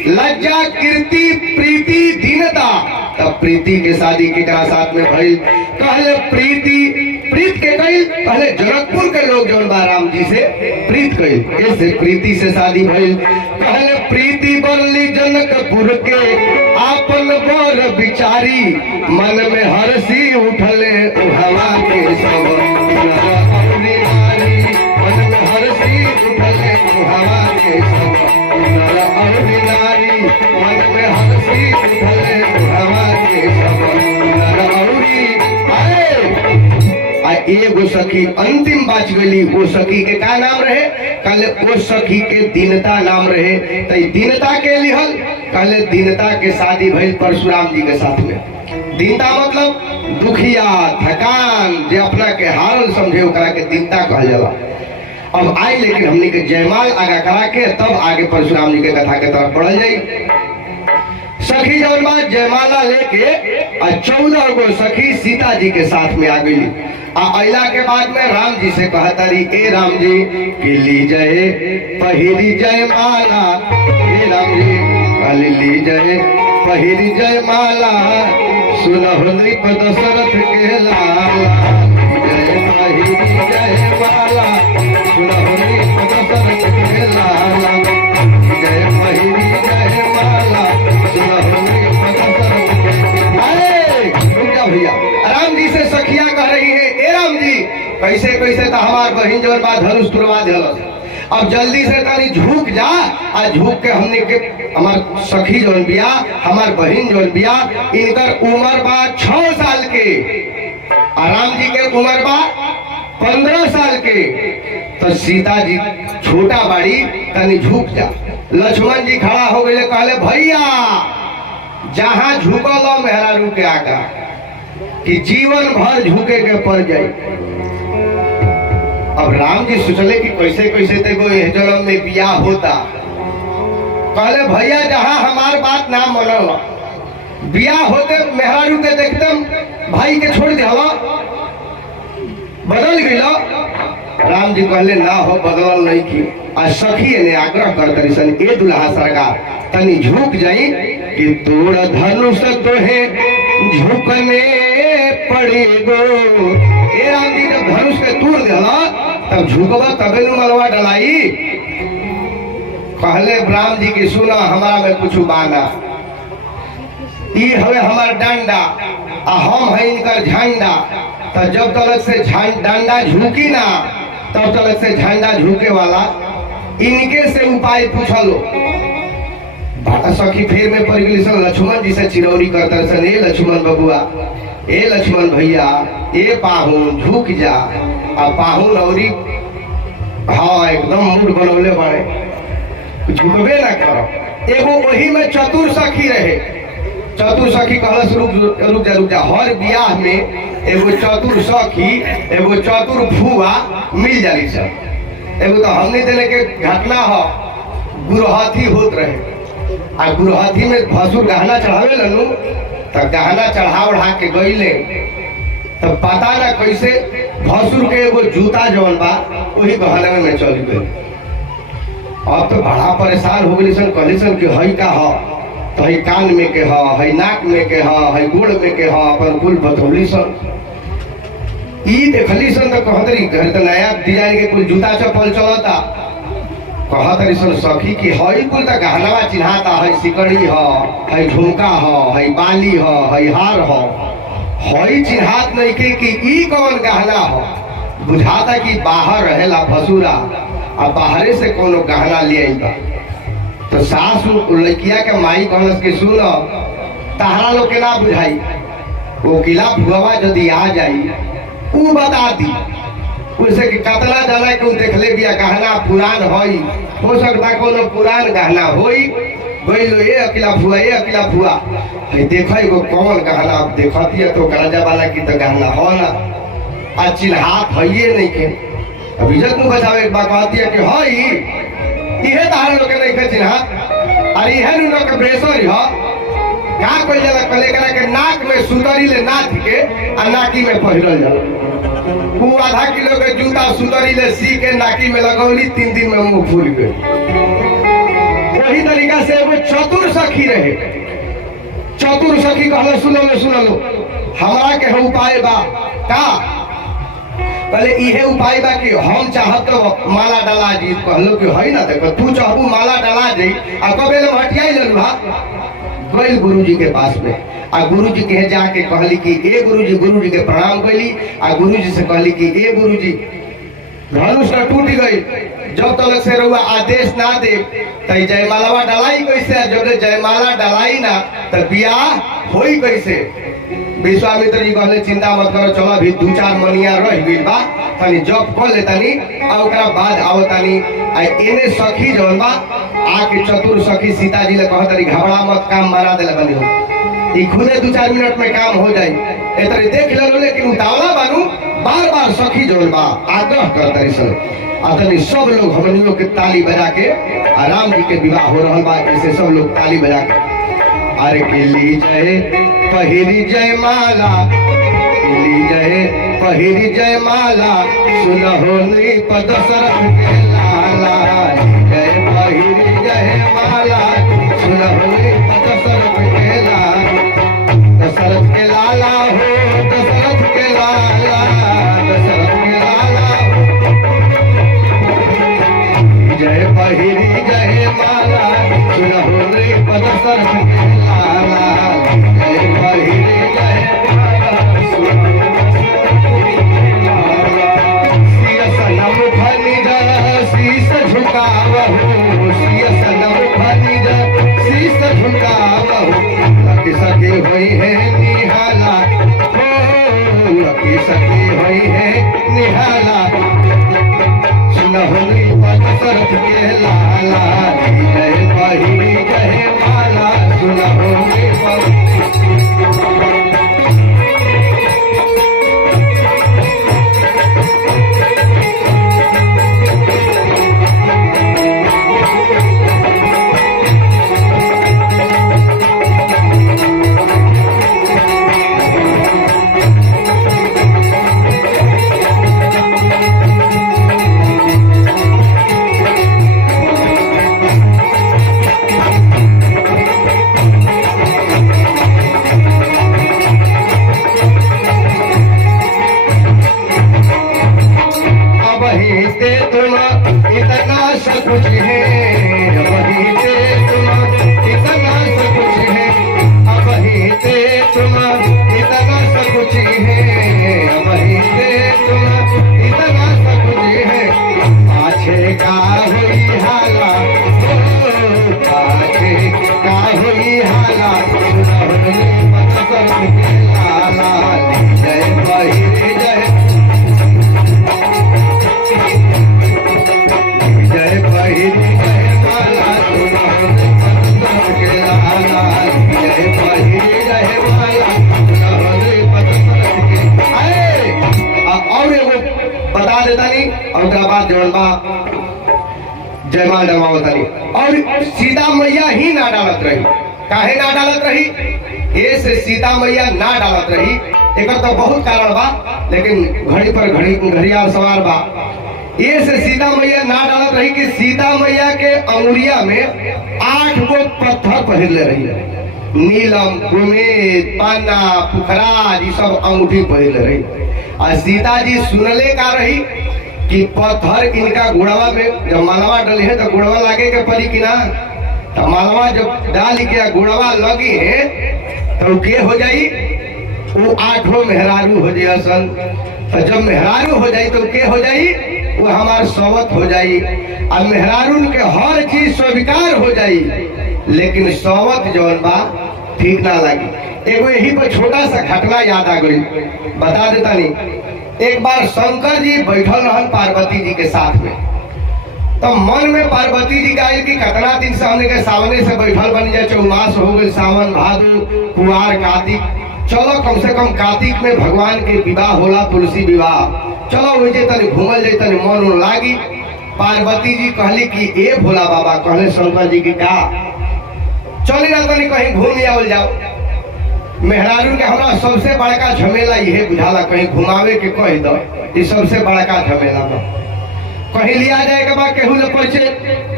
लज्जा, कीर्ति, प्रीति, दीनता, तब प्रीति के शादी केकरा साथ में भइल। कहले प्रीत के कई पहले जनकपुर के लोग जौन बा राम जी से प्रीत कइल, ऐसे प्रीति से शादी भइल। कहले प्रीति बरली जनकपुर के आपन बर बिचारी, मन में हर्षी उठले हवा के सब नर औरी नारी, मन में हर्षी उठले हवा के सब नर औरी नारी, मन में हर्षी उठले हवा के सब नर औरी। एगो सखी अंतिम बाच गई, वो सखी के का नाम रहे? कहले वो सखी के दीनता नाम रहे। तो दीनता के लिहल, कहले दीनता के शादी भइल परशुराम जी के साथ में। दीनता मतलब दुखिया, थकान, जो अपना के हारल समझे ओकरा के दीनता कहल जाला। अब आई लेकिन हमने के जयमाल आगा करा के तब आगे परशुराम जी के कथा के तरफ बढ़ल जाई। सखी जौन बात जयमाला लेके 14 गो सखी सीता जी के साथ में आ गई। अला के बाद में राम जी से कहतरी, ए राम जी कि ली जय पहिरी जयमाला, ए राम जी कल ली जय पहिरी जयमाला, सुनहु नृप दशरथ के लाला, जय पहिरी जयमाला, सुनहु नृप दशरथ के लाला, जय पहिरी जयमाला, सुनहु नृप दशरथ के लाला। भैया राम जी से सखिया कह रही है, ए राम जी कैसे कैसे तो हमार बहन जो बा धनुष तुड़वा दिलस, अब जल्दी से तनी झुक जा। आ झुक के हमने के हमार सखी जौन बिया, हमार बहन जौन बिया, इनकर उम्र बा 6 साल के, और राम जी के उम्र बा 15 साल के। तो सीता जी छोटा बाड़ी, तनी झुक जा। लक्ष्मण जी खड़ा हो गए, कहले भैया जहां झुकल मेहरारू के आका कि जीवन भर झुके के पड़ जाए। अब राम जी सोचले कि कैसे कैसे देखो यह जन्म में बियाह होता। कहले भैया जहां हमार बात ना मनल, बियाह होते मेहरारू के देखते भाई के छोड़ दिया, बदल गई। राम जी कहले ना हो, बदल नहीं की। आज सखी ने आग्रह कर सन, ए दुल्हा सरकार तनी झुक जाई कि तोड़ धनुष तो है झुकने पड़ेगो। ए राम जी जब धनुष के तोड़ दिला तब झुकबा तबे नु मलवा डलाई। कहले राम जी की सुना, हमारा में कुछ बाना, ई हवे हमार डंडा आ हम है इनकर झंडा। तो जब तक से डंडा झुकी ना तब तक से झंडा झुके वाला। इनके से उपाय पूछलो। सखी फेर में पड़ गई सन, लक्ष्मण जी से चिरौरी करता सन, ए लक्ष्मण बबुआ, ए लक्ष्मण भैया, ए पाहुन झुक जा। आ पाहुन औरी हाँ एकदम मूड बनौले बड़े, झुकबे ना करो। एगो वही में चतुर सखी रहे। चतुर सखी कहलस रुक जा। हर बियाह में एगो चतुर सखी, एगो चतुर फुआ मिल जाली सब। एगो तो हमने देने के घटना हो, गुरहथी होत रहे। आ गुरहथी में भसुर गहना चढ़ावे लनू, तो गहना चढ़ा उड़ा के गईले, तो पता ना कैसे भसुर के एगो जूता जवन बा वही गहना में चल गई। अब तो बड़ा परेशान हो गई सन, कहली सन कि हई का हो, तो हई कान में के हो, हई नाक में के हो, हई गोड़ में के हो, अपन कुल बतौली सन। ई देखली सन तो कहतरी घर तो नया डिजाइन के कुल जूता चप्पल चलता। कहतरी सन सखी की हई कुल तो गहनावा चिन्हाता, हई सिकड़ी हो, हई झुमका हो, हई बाली हो, हई हार हो, हई चिन्हात नहीं के कि ई कौन गहना हो। बुझाता कि बाहर रहेला भसुरा, अब बाहरे से कोनो गहना ले आई बा। तो सास लड़किया के माई कहलस कि सुन, तहरा लोग के ना बुझाई, वो किला फुआ यदि आ जाई ऊ बता दी, उसे कि कतना जाना के देखले बिया गहना पुरान होई, हो सकता कोनो पुरान गहना होई। गइलो ए अकेला फुआ है देखो एगो कौन गहना देखती है, तो गरजा वाला की तो गहना हो ना, आ चिन्हात हइये नहीं के। अब इज्जत नु बचावे एक बात कहती है कि हई इहे तार लोग के नहीं के चिन्हात, अरे इहे नु लोग के बेसरी हो। का कोई जला कले करा के नाक में सुतरी ले नाथ के आ नाकी में पहिरल जाला। वो आधा किलो के जूता सुतरी ले सी के नाकी में लगौली, 3 दिन में मुंह फूल गए। वही तरीका से वो चतुर सखी रहे। चतुर सखी कहलो सुनो लो हमारा के उपाय बा का पहले इहे उपाय बा कि हम चाहत तो माला डाला जी कहलो कि है ना देखो तू चाहबू माला डाला जी आ कबे ले हटियाई ललुहा गइल गुरुजी के पास में आ गुरुजी के जाके कहली कि ए गुरुजी के प्रणाम कैली आ गुरुजी से कहली कि ए गुरुजी धनुष का टूट गई जब तक से रहुआ आदेश ना दे तो जयमालावा डलाई कैसे जब जयमाला डलाई ना तो बियाह होई कैसे विश्वामित्र जी कहले चिंता मत करो चलो अभी 2-4 मनिया रह गइल बा तनी जब कर ले तनी आ ओकरा बाद आओ तनी आ एने सखी जवन बा आके चतुर सखी सीता जी ले कहतरी घबरा मत काम बना देले बनी हो ई खुदे 2-4 मिनट में काम हो जाई एतरी देख लेलो लेकिन उतावला बानू बार सखी जवन बा आग्रह करतरी सन अतनी सब लोग हमनियों के ताली बजा के राम जी के विवाह हो रहल बा ऐसे सब लोग ताली बजा के अरे केली जय पहिरी जय माला केली जय पहिरी जय माला सुनहो नृपद दशरथ के लाला जय पहिरी जय माला सुनहो नृपद दशरथ के लाला दशरथ के लाला हो दशरथ के लाला दशरथ के लाला जय पहिरी जय माला सुनहो नृपद दशरथ के लाला जय पहिरी जय माला सुनहो सिय सनम फनिज शीस झुकावहु सिय सनम फनिज शीस झुकावहु लकी सखी होई है निहाला हो लकी सखी होई है निहाला सुनहो नृपद दशरथ के लाला जय पहिरी जय माला सुनहो नृपद कुछ है वही ते तुम इतना सब कुछ है अब ही ते तुम इतना सब कुछ है वही ते तुम इतना सब कुछ है पाछे का हुई हाला पाछे का हुई हाला लाला जय पहिरी जय जय पहिरी जय माला सुनहो नृपद के लाला जय पहिरी जय माला सुनहो नृपद के और एगो बता देता नहीं और ओकरा बाद जवन बा जयमाल डलवावता नहीं और सीता मैया ही ना डालत रही काहे ना डालत रही ये से सीता मैया ना डालत रही एक तो बहुत कारण बा लेकिन घड़ी पर घड़ियाल सवार बा ये से सीता मैया ना डालत रही कि सीता मैया के अंगुरिया में 8 गो पत्थर पहिरले रही नीलम कुमेद पाना पुखराज ये सब अंगूठी पहिरले रही और सीता जी सुनले का रही कि पत्थर इनका गुड़वा में जब मालवा डली है तो गुड़वा लागे के पड़ी कि ना तो मालवा जब डाल के गुड़वा लगी है तो के हो जाई वो 8 मेहरारू हो जाए सन तो जब मेहरारू हो जाई तो के हो जाई वो हमार सवत हो जाई और मेहरारून के हर चीज स्वीकार हो जाई लेकिन सवत जौन बा ठीक ना लगी एगो यही पर छोटा सा घटना याद आ गई बता देता नहीं एक बार शंकर जी बैठल रहन पार्वती जी के साथ में तो मन में पार्वती जी का कि कितना दिन से हमने के सामने से बैठल बन जाए चौमास हो गए सावन भादो कुआर कार्तिक चलो कम से कम कार्तिक में भगवान के विवाह होला तुलसी विवाह चलो वही तनी घूमल जाए तनी मन लागी पार्वती जी कहली कि ए भोला बाबा कहले शंकर जी की का चली ना तनी कहीं घूम आवल जाओ मेहरारू के हमरा सबसे बड़का झमेला ये बुझाला कहीं घुमावे के कह दो ये सबसे बड़का झमेला बा कहीं लिया जाए के बाद केहू लोग पहुंचे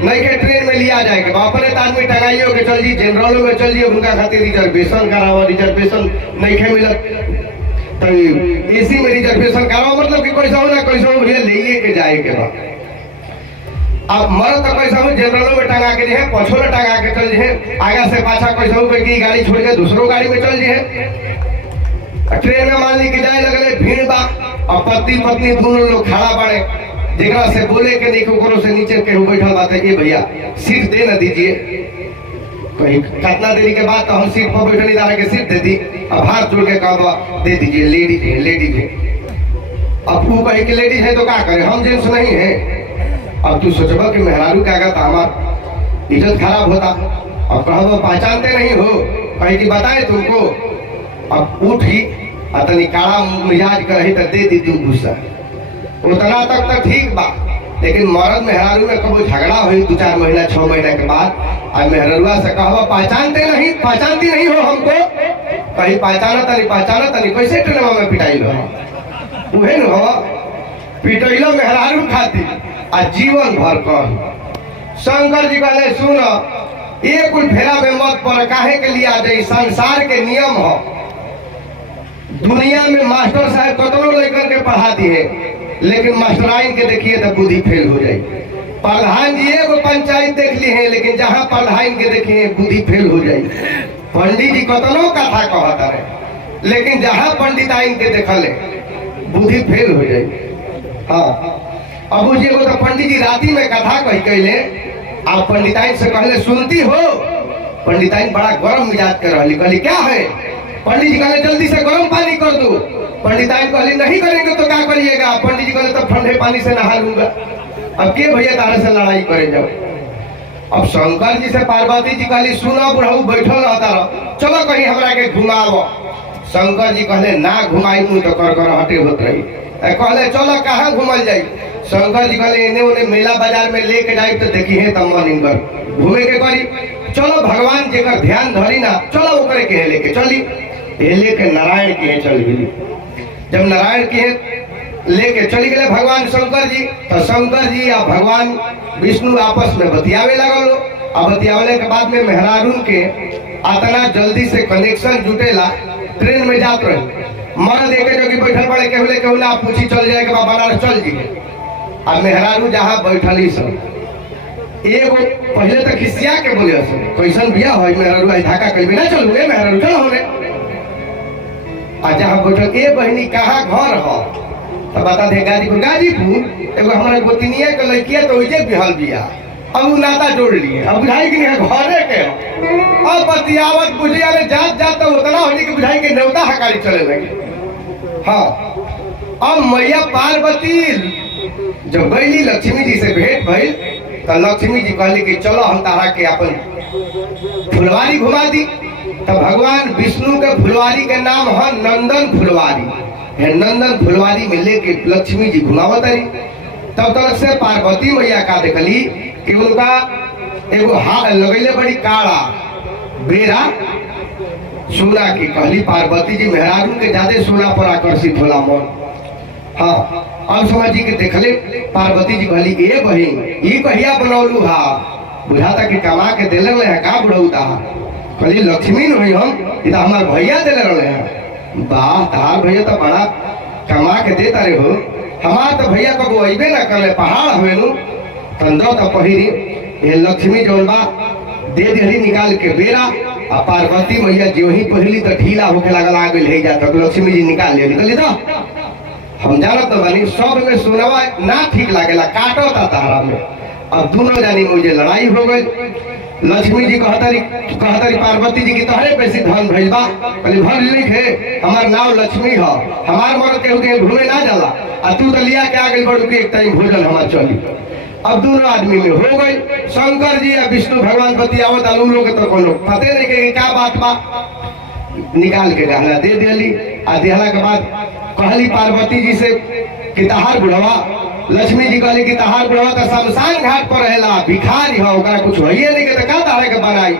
नहीं के ट्रेन में लिया जाए के बाद अपने आदमी टंगाइयो के चल जी जनरलों में चल जी उनका खातिर रिजर्वेशन कराओ रिजर्वेशन नहीं खे मिलत तो एसी में रिजर्वेशन कराओ मतलब कि कैसा हो ना कैसा हो भैया ले के जाए के बाद अब मरद तो कैसा हो जनरलों में टंगा के जो पछोला टंगा के चल जे आगे से पाछा कैसा हो की गाड़ी छोड़ के दूसरों गाड़ी में चल जे ट्रेन में मान ली कि जाए लगले भीड़ बा और पति पत्नी दोनों लोग खड़ा पड़े जेकरा से बोले के नहीं कोकरो से नीचे केहू बैठल बात है भैया सीट दे न दीजिए कहीं कितना देरी के बाद तो हम सीट पर बैठे नहीं के सीट दे दी अब हाथ जोड़ के कहा दे दीजिए लेडीज है अब तू कहे कि लेडीज है तो क्या करे हम जेंट्स नहीं है अब तू सोचबा कि मेहरारू क्या कहता हमार इज्जत खराब होता अब कहो पहचानते नहीं हो कहे कि बताए तुमको अब उठी अतनी काड़ा मिजाज कर तो दे दी तू गुस्सा उतना तक तो ठीक बा लेकिन मर्द मेहरारू में कबो झगड़ा हुई 2-4 महीना 6 महीना के बाद अब मेहरुआ से कहो पहचानती नहीं हो हमको कहीं पहचाना तनी कैसे ट्रेनवा में पिटाई हो उहे न हो पिटैलो मेहरारू खाती आ जीवन भर कर शंकर जी कहले सुन ये कोई फेरा में मत पर काहे के लिया जाए संसार के नियम हो दुनिया में मास्टर साहब कतनो लेकर के पढ़ा दिए लेकिन मास्टराइन के देखिए तो बुद्धि फेल हो जाए प्रधान जी एगो पंचायत देख ली है लेकिन जहाँ प्रधान के देखिए बुद्धि फेल हो जाए पंडित जी कतनो कथा कहता रहे लेकिन जहाँ पंडिताइन के देखले बुद्धि फेल हो जाए। हाँ अब जी तो पंडित जी राती में कथा कही कहले आप पंडिताइन से कहले सुनती हो पंडिताइन बड़ा गर्म मिजाज कर रही कहली क्या है पंडित जी कहले जल्दी से गर्म पानी कर दो पंडिताइन कहली नहीं करेंगे तो क्या करिएगा पंडित जी कहले तब ठंडे पानी से नहा लूंगा अब के भैया तारे से लड़ाई करे जाओ। अब शंकर जी से पार्वती जी कहली सुना बुढ़ऊ बैठल रहता रह चलो कहीं हमरा के घुमाओ शंकर जी कहले ना घुमाई तो कर हटे होत रही कहले चलो कहाँ घुमल जाई शंकर जी कहले एने ओने मेला बाजार में लेके जाई तो देखी है तब मन इनकर घूमे के करी चलो भगवान जेकर ध्यान धरी ना चलो ओकरे के लेके चली लेके नारायण के चल गई जब नारायण के लेके चली गए भगवान शंकर जी तो शंकर जी या भगवान विष्णु आपस में बतियावे लगल और बतियावले के बाद में मेहरारून के इतना जल्दी से कनेक्शन जुटेला ट्रेन में जात रहे मर्द एक जगह बैठल पड़े केहू केहू ना पूछी चल जाए के बाद बनारस चल जी अब मेहरारू जहाँ बैठली सब एगो पहले तक खिसिया के बोले कैसन बिया हो मेहरारू धाका कल ना चलू मेहरारू चल होने आ जहाँ बैठल ए बहनी कहाँ घर हो तो बता दे गाजीपुर एगो हमारे गोतनिया के लड़किया तो वैसे बिहल बिया अब नाता जोड़ लिए अब बुझाई कि घरे के अब बतियावत बुझे अरे जात तो उतना होने की बुझाई के नेवता हकारी चले लगे। हाँ अब मैया पार्वती जब गईली लक्ष्मी जी से भेंट भइल तो लक्ष्मी जी कहली कि चलो हम तारा के अपन फुलवारी घुमा दी तो भगवान विष्णु के फुलवारी के नाम है नंदन फुलवारी नंदन फुलवारी में लेके लक्ष्मी जी घुमावत रही तब तक से पार्वती मैया का देखली कि उनका एगो हाथ लगैले बड़ी काड़ा बेरा सोना की कहली पार्वती जी मेहरारू के ज्यादा सोना पर आकर्षित होला मन। हाँ अब समझ जी के देखले पार्वती जी कहली ए बहिन ये कहिया बनौलू हा बुझाता कि कमा के देले रहे का बुढ़ौता कहली लक्ष्मी नहीं हम ये हमार भैया देले रहे हैं वाह तार भैया तो बड़ा कमा के देता रे हो हमार तो भैया कबो अबे ना कर पहाड़ हुए नु तंदो तो पहिरी ये लक्ष्मी जौन बा दे दिहली निकाल के बेरा आ पार्वती मैया जो ही पहली तो ढीला होके लागल आ गई ले जाता लक्ष्मी जी निकाल ले निकली तो हम जानत तो बनी सब में सुनवा ना ठीक लागेला काटता तारा में अब दोनों जानी मुझे लड़ाई हो गई लक्ष्मी जी कहतरी पार्वती जी की तोहरे पैसे धन भइल बा कहली भर लिख है हमार नाम लक्ष्मी हो हमार मर्द केहू के घूमे ना जाला आ तू तो लिया के आ गई बड़ू के एक टाइम भोजन हमार चली अब दोनों आदमी में हो गई शंकर जी या विष्णु भगवान बतियावत आलू लोग तो कोनो पते नहीं के क्या बात बा निकाल के गहना दे दिली आ देहला के बाद कहली पार्वती जी से कि तहार बुढ़वा लक्ष्मी जी कहली कि तहार बुढ़वा तो शमशान घाट पर रहेला भिखारी हो ओकरा कुछ होइए नहीं के तो का तारे के बनाई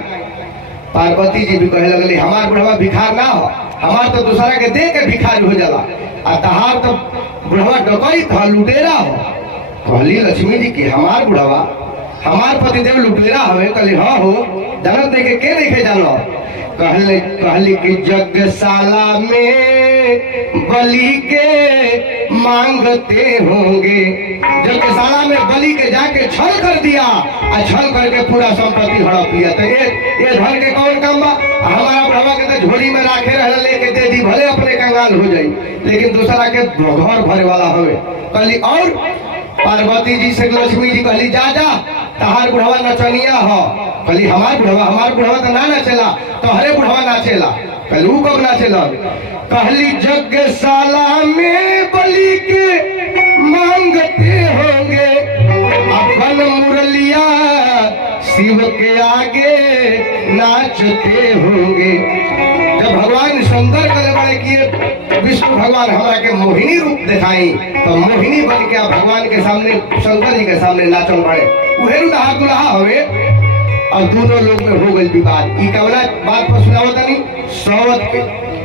पार्वती जी भी कहे लगली हमार बुढ़वा भिखार ना हो हमार तो दूसरा के दे के भिखारी हो जाला आ तहार तो बुढ़वा डकैत हो लुटेरा हो कहली लक्ष्मी जी की हमार बुढ़ावा हमार पतिदेव लुटेरा हवे। कहली हाँ हो जानत नहीं के देखे जानो। कहली कि यज्ञशाला में बलि के मांगते होंगे। यज्ञशाला में बलि के जाके छल कर दिया और छल करके पूरा संपत्ति हड़प लिया। तो ये धन के कौन काम बा? हमारा बुढ़ावा के तो झोली में राखे रह लेके दे दी, भले अपने कंगाल हो जाई, लेकिन दूसरा के घर भरे वाला हवे। कहली और पार्वती जी से लक्ष्मी जी कहली जा जा तहार बुढ़वा नचनिया हो। कहली हमार बुढ़वा तो ना नाचेला, तोहरे बुढ़वा नाचेला। कहली ऊ कब नाचेला? कहली यज्ञशाला में बलि के मांगते होंगे, अपन मुरलिया शिव के आगे नाचते होंगे। जब भगवान शंकर करे बड़े किए विष्णु भगवान हमारा के मोहिनी रूप दिखाई, तो मोहिनी बन के भगवान के सामने शंकर जी के सामने नाचल पड़े। उहे दुल्हा दुल्हा हवे। और दोनों लोग में हो गई विवाद। ई कवना बात पर सुनावत नहीं? सौवत के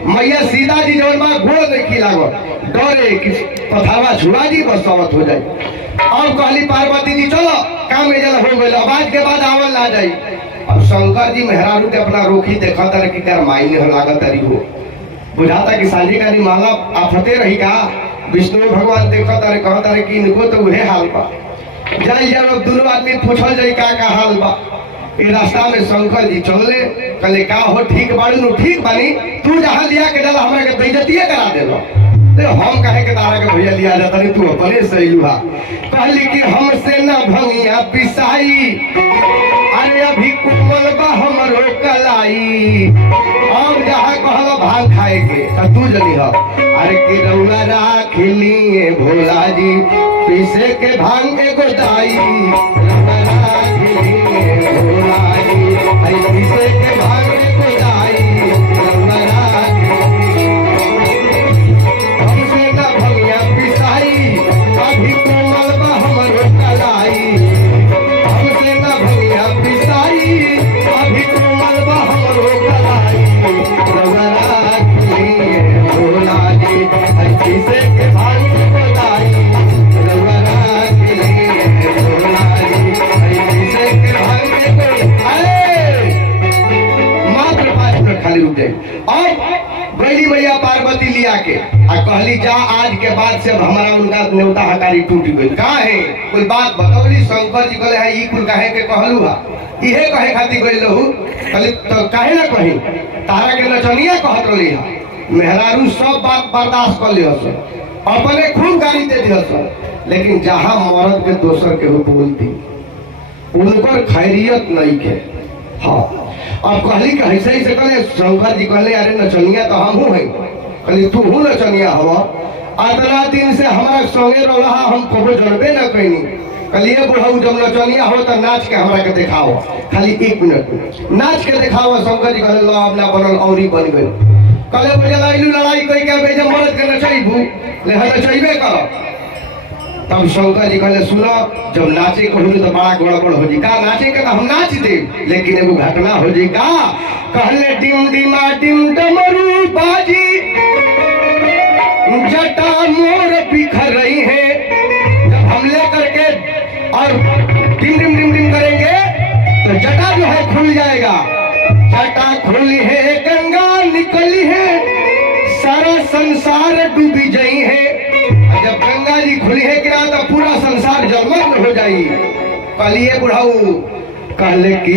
मैया सीता जी जवन बा घोड़ देखी लागो, डरे कि पथावा छुड़ा जी बस सौवत हो जाए। और कहली पार्वती जी चलो काम में जल हो गई, आवाज के बाद आवल ना जाई। अब शंकर जी मेहरारू के अपना रोकी देखा तर कि कर माई ने लागत तरी हो, बुझाता कि सांझी का माला आफते रही का। विष्णु भगवान देखा तारे कहा तारे कि इनको तो उहे हाल बा। जाई जब दोनों आदमी पूछल जाई का हाल बा। ये रास्ता में शंकर जी चलले, कहले का हो ठीक बाड़ी नु? ठीक बानी, तू जहाँ लिया के डाला हमरा के बेइज्जतिए करा देलो। हम कहे के तारा के भैया लिया जाता नहीं, तू अपने सही लुहा। कहली कि हमसे न भंगिया पिसाई, अरे अभी कुमल बा हमरो कलाई। अब जहाँ कहलो भांग खाए के तू जनी हो। अरे कि रउआ राख लिए भोला जी पीसे के भांग एगो दाई। रउआ राख लिए भोला जी पीसे के भांग एगो दाई। रउआ राख हमसे न भंगिया पिसाई, अभी कोमल बा हमरो कलाई। हमसे न भंगिया पिसाई, अभी कोमल बा हमरो कलाई। रउआ राख लिए भोला जी पीसे के भांग एगो दाई। रउआ राख लिए भोला जी पीसे के भांग एगो दाई। मात्र 5 मिनट खाली रुक जाए। अब गैली मैया पार्वती लिया के आ कहली जा आज के बाद से हमारा उनका न्योता हकारी टूट गई। कहा है कोई बात बतौली? शंकर जी कहले है ई कुल कहे के कहलू हा, इहे कहे खातिर गइल रहू। कहली तो काहे ना कही, तारा के नचनिया कहत रही हा। मेहरारू सब बात बर्दाश्त कर लियो सर, अपने खूब गाली दे दियो सर, लेकिन जहां मर्द के दोसर के हो बोलती उनकर खैरियत नहीं के। हाँ अब कहली कि ऐसे ही से कहले शंकर जी कहले अरे नचनिया तो हम हूँ है। कहली तू हूँ नचनिया हवा, इतना दिन से हमारा संगे रहा हम कबो जनबे न कैनी। कहलिए बुढ़ऊ जब नचनिया हो तो नाच के हमरा के दिखाओ, खाली 1 मिनट नाच के दिखाओ। शंकर जी कहले लो अब ना बनल और ही बन गई। कहले बुझे लाइलू लड़ाई कोई के बेजे मर्द के नचैबू ले नचैबे करो। तब शंकर जी कहले सुनो जब नाचे को तो बड़ा गड़बड़ हो जी। का नाचे के तो हम नाच दे, लेकिन एगो घटना हो जी। का कहले डिम डिमा डिम डमरू बाजी, जटा मोर बिखर रही है। जब हम ले करके और डिम डिम डिम डिम करेंगे तो जटा जो है खुल जाएगा। जटा खुली है, गंगा निकली है, सारा संसार डूबी जाई है। जब गंगा जी खुली है क्या तो पूरा संसार जलमग्न हो जाएगी। कहलिए बुढ़ाऊ कहले कि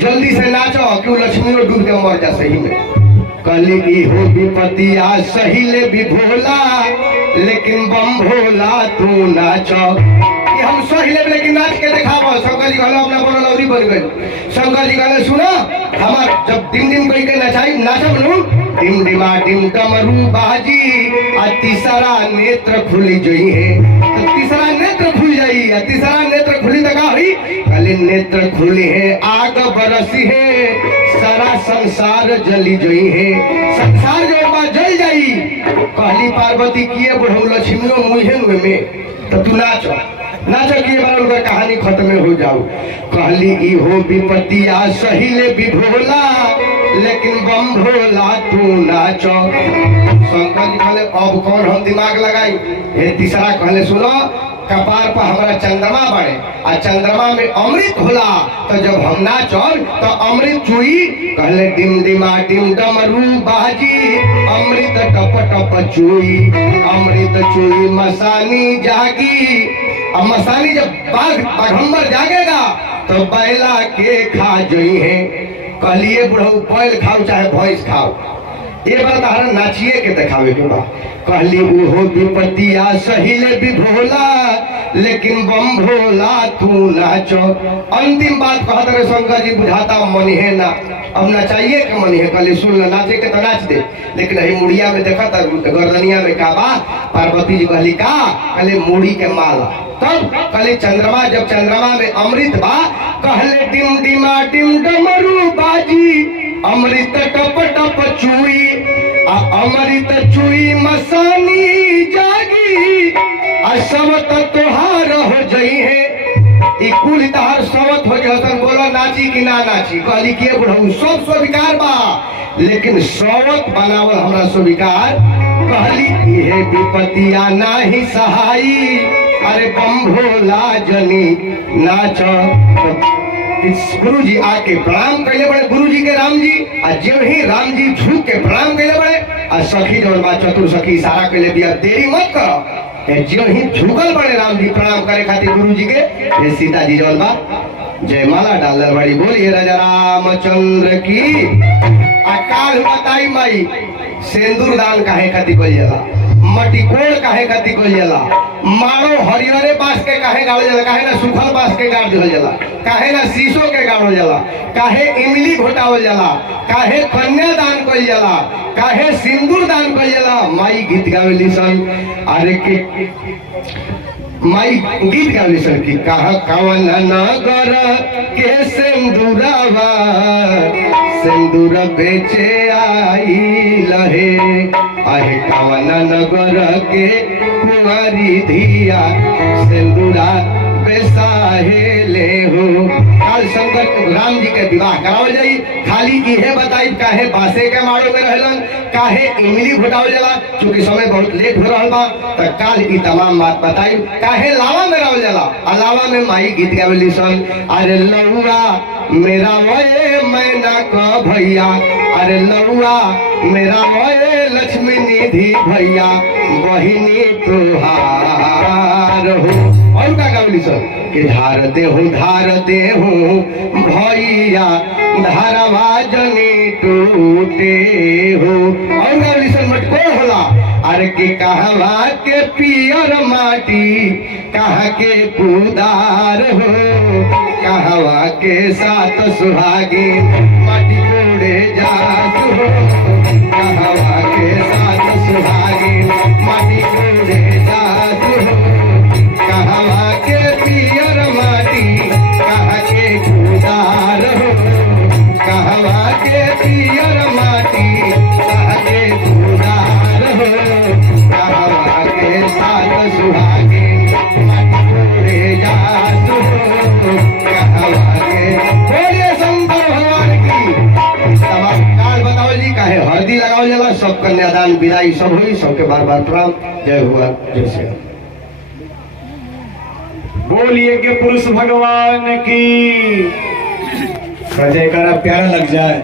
जल्दी से नाचो क्यों लक्ष्मी डूब के मर जा सही में। कहली की हो विपत्ति आज सही ले भी भोला, लेकिन बम भोला तू नाचो। हम सही ले लेकिन नाच के दिखाबो। शंकर जी कहले अपना बोलो लौरी बन गई। शंकर जी कहले सुनो हमार जब डिम डिम कह के नचाई नाचब नु डिम डिमा डिम डमरू बाजी, आ तीसरा नेत्र खुली जई है। तो तीसरा नेत्र खुल जाई, आ तीसरा नेत्र खुली तो का हुई? कहले नेत्र खुली है, आग बरसी है, सारा संसार जली जई है। संसार जो बात जल जाई। कहली पार्वती किए बुढ़ऊ लक्ष्मियों मुहे में तो तू नाचो नाचो किए बार उनका कहानी खत्म हो जाओ। कहली ई हो विपत्ति आज सही ले भी भोला, लेकिन बम भोला तू नाचो। शंकर जी कहले अब कौन हम दिमाग लगाई? हे तीसरा कहले सुनो कपार पर हमारा चंद्रमा बने आ चंद्रमा में अमृत होला तो जब हम नाचब तो अमृत चुई कहले डिम डिमा डिम डमरू बाजी अमृत टप टप चुई अमृत चुई मसानी जागी। अब मसानी जब बाघंबर जागेगा तो बैला के खा जोई है। कहलिए बुढ़ऊ बैल खाओ चाहे भैंस खाओ ये बात हर नाचिए के दिखावे के बा। कहली वो विपतिया सहिले भी भोला लेकिन बम भोला तू नाचो। अंतिम बात कहत रहे शंकर जी बुझाता मनी है ना अब नचाइए के मनी है। कहली सुन ल नाचे के तो नाच दे लेकिन अही मुड़िया में देखा था गर्दनिया में का बा। पार्वती जी कहली का कहले मुड़ी के माला। तब कहले चंद्रमा जब चंद्रमा में अमृत बा कहले डिम डिमा डिम डमरू बाजी अमृत टप टप चुई आ अमृत चुई मसानी जागी आ सबत तोहार हो जई है। ई कुल तहार सबत हो जहसन बोला नाची कि ना नाची। कहली के बुढ़ऊ सब स्वीकार बा लेकिन सबत बनावल हमरा स्वीकार। कहली इहे विपतिया नाही सहाई अरे बम भोला जनी नाच। गुरु जी आके प्रणाम कैले बड़े गुरु जी के राम जी आ जो ही राम जी झुक के प्रणाम कैले बड़े आ सखी जौन बा चतुर सखी इशारा कैले दिया देरी मत करो। जो ही झुकल बड़े राम जी प्रणाम करे खातिर गुरु जी के ये सीता जी जौन बा जयमाला डालल बड़ी बोलिए राजा रामचंद्र की। अकाल बताई माई सिंदूर दान काहे खातिर कइल जाला मटी कोड़ काहे खातिर कइल जाला मारो हरिहरे बांस के काहे गाड़ल जाला काहे ना सूखल बांस के गाड़ दिहल जाला काहे ना शीशो के गाड़ल जाला काहे इमली घोटावल जाला काहे कन्या दान कइल जाला काहे सिंदूर दान कइल जाला। माई गीत गावेली सन अरे के माई गीत गावेली सन की कहा कवन नगर के सिंदूरवा सिंदूर बेचे आई लहे आहे कवन नगर के कुंवारी धिया सिंदूरा बेसाहे ले हो। काल शंकर राम जी के विवाह करावल जाई खाली इहे बताई काहे बासे के मारो में रहलन काहे इमली घोटावल जाला चूंकि समय बहुत लेट हो रहल बा त काल ई तमाम बात बताई काहे लावा में रहल जाला। अलावा में माई गीत गावेली सन अरे लौआ मेरा वये मैना का भैया अरे लौआ मेरा वये लक्ष्मी निधि भैया बहिनी तुहार हो। और का गावली सर कि धारते हूँ भैया धारवा जनी टूटे हो। और गावली सर मटकोर होला अरे कि कहवा के पियर माटी कहाँ के कुदार हो कहवा के साथ सुहागी माटी कोड़े जात हो कहवा के साथ सुहागी माटी कोड़े जात हो कहवा के पियर माटी कहाँ के कुदार हो कहवा के पियर माटी कहाँ के कुदार हो कहवा के साथ सुहागी माटी कोड़े जात हो कहवा के। बोलिए शंकर भगवान की। काल बताओ जी काहे हल्दी लगाओ जाला सब कन्यादान विदाई सब हुई सबके बार बार प्रणाम। जय हुआ जय श्री राम। बोलिए के पुरुष भगवान की जयकारा प्यारा लग जाए।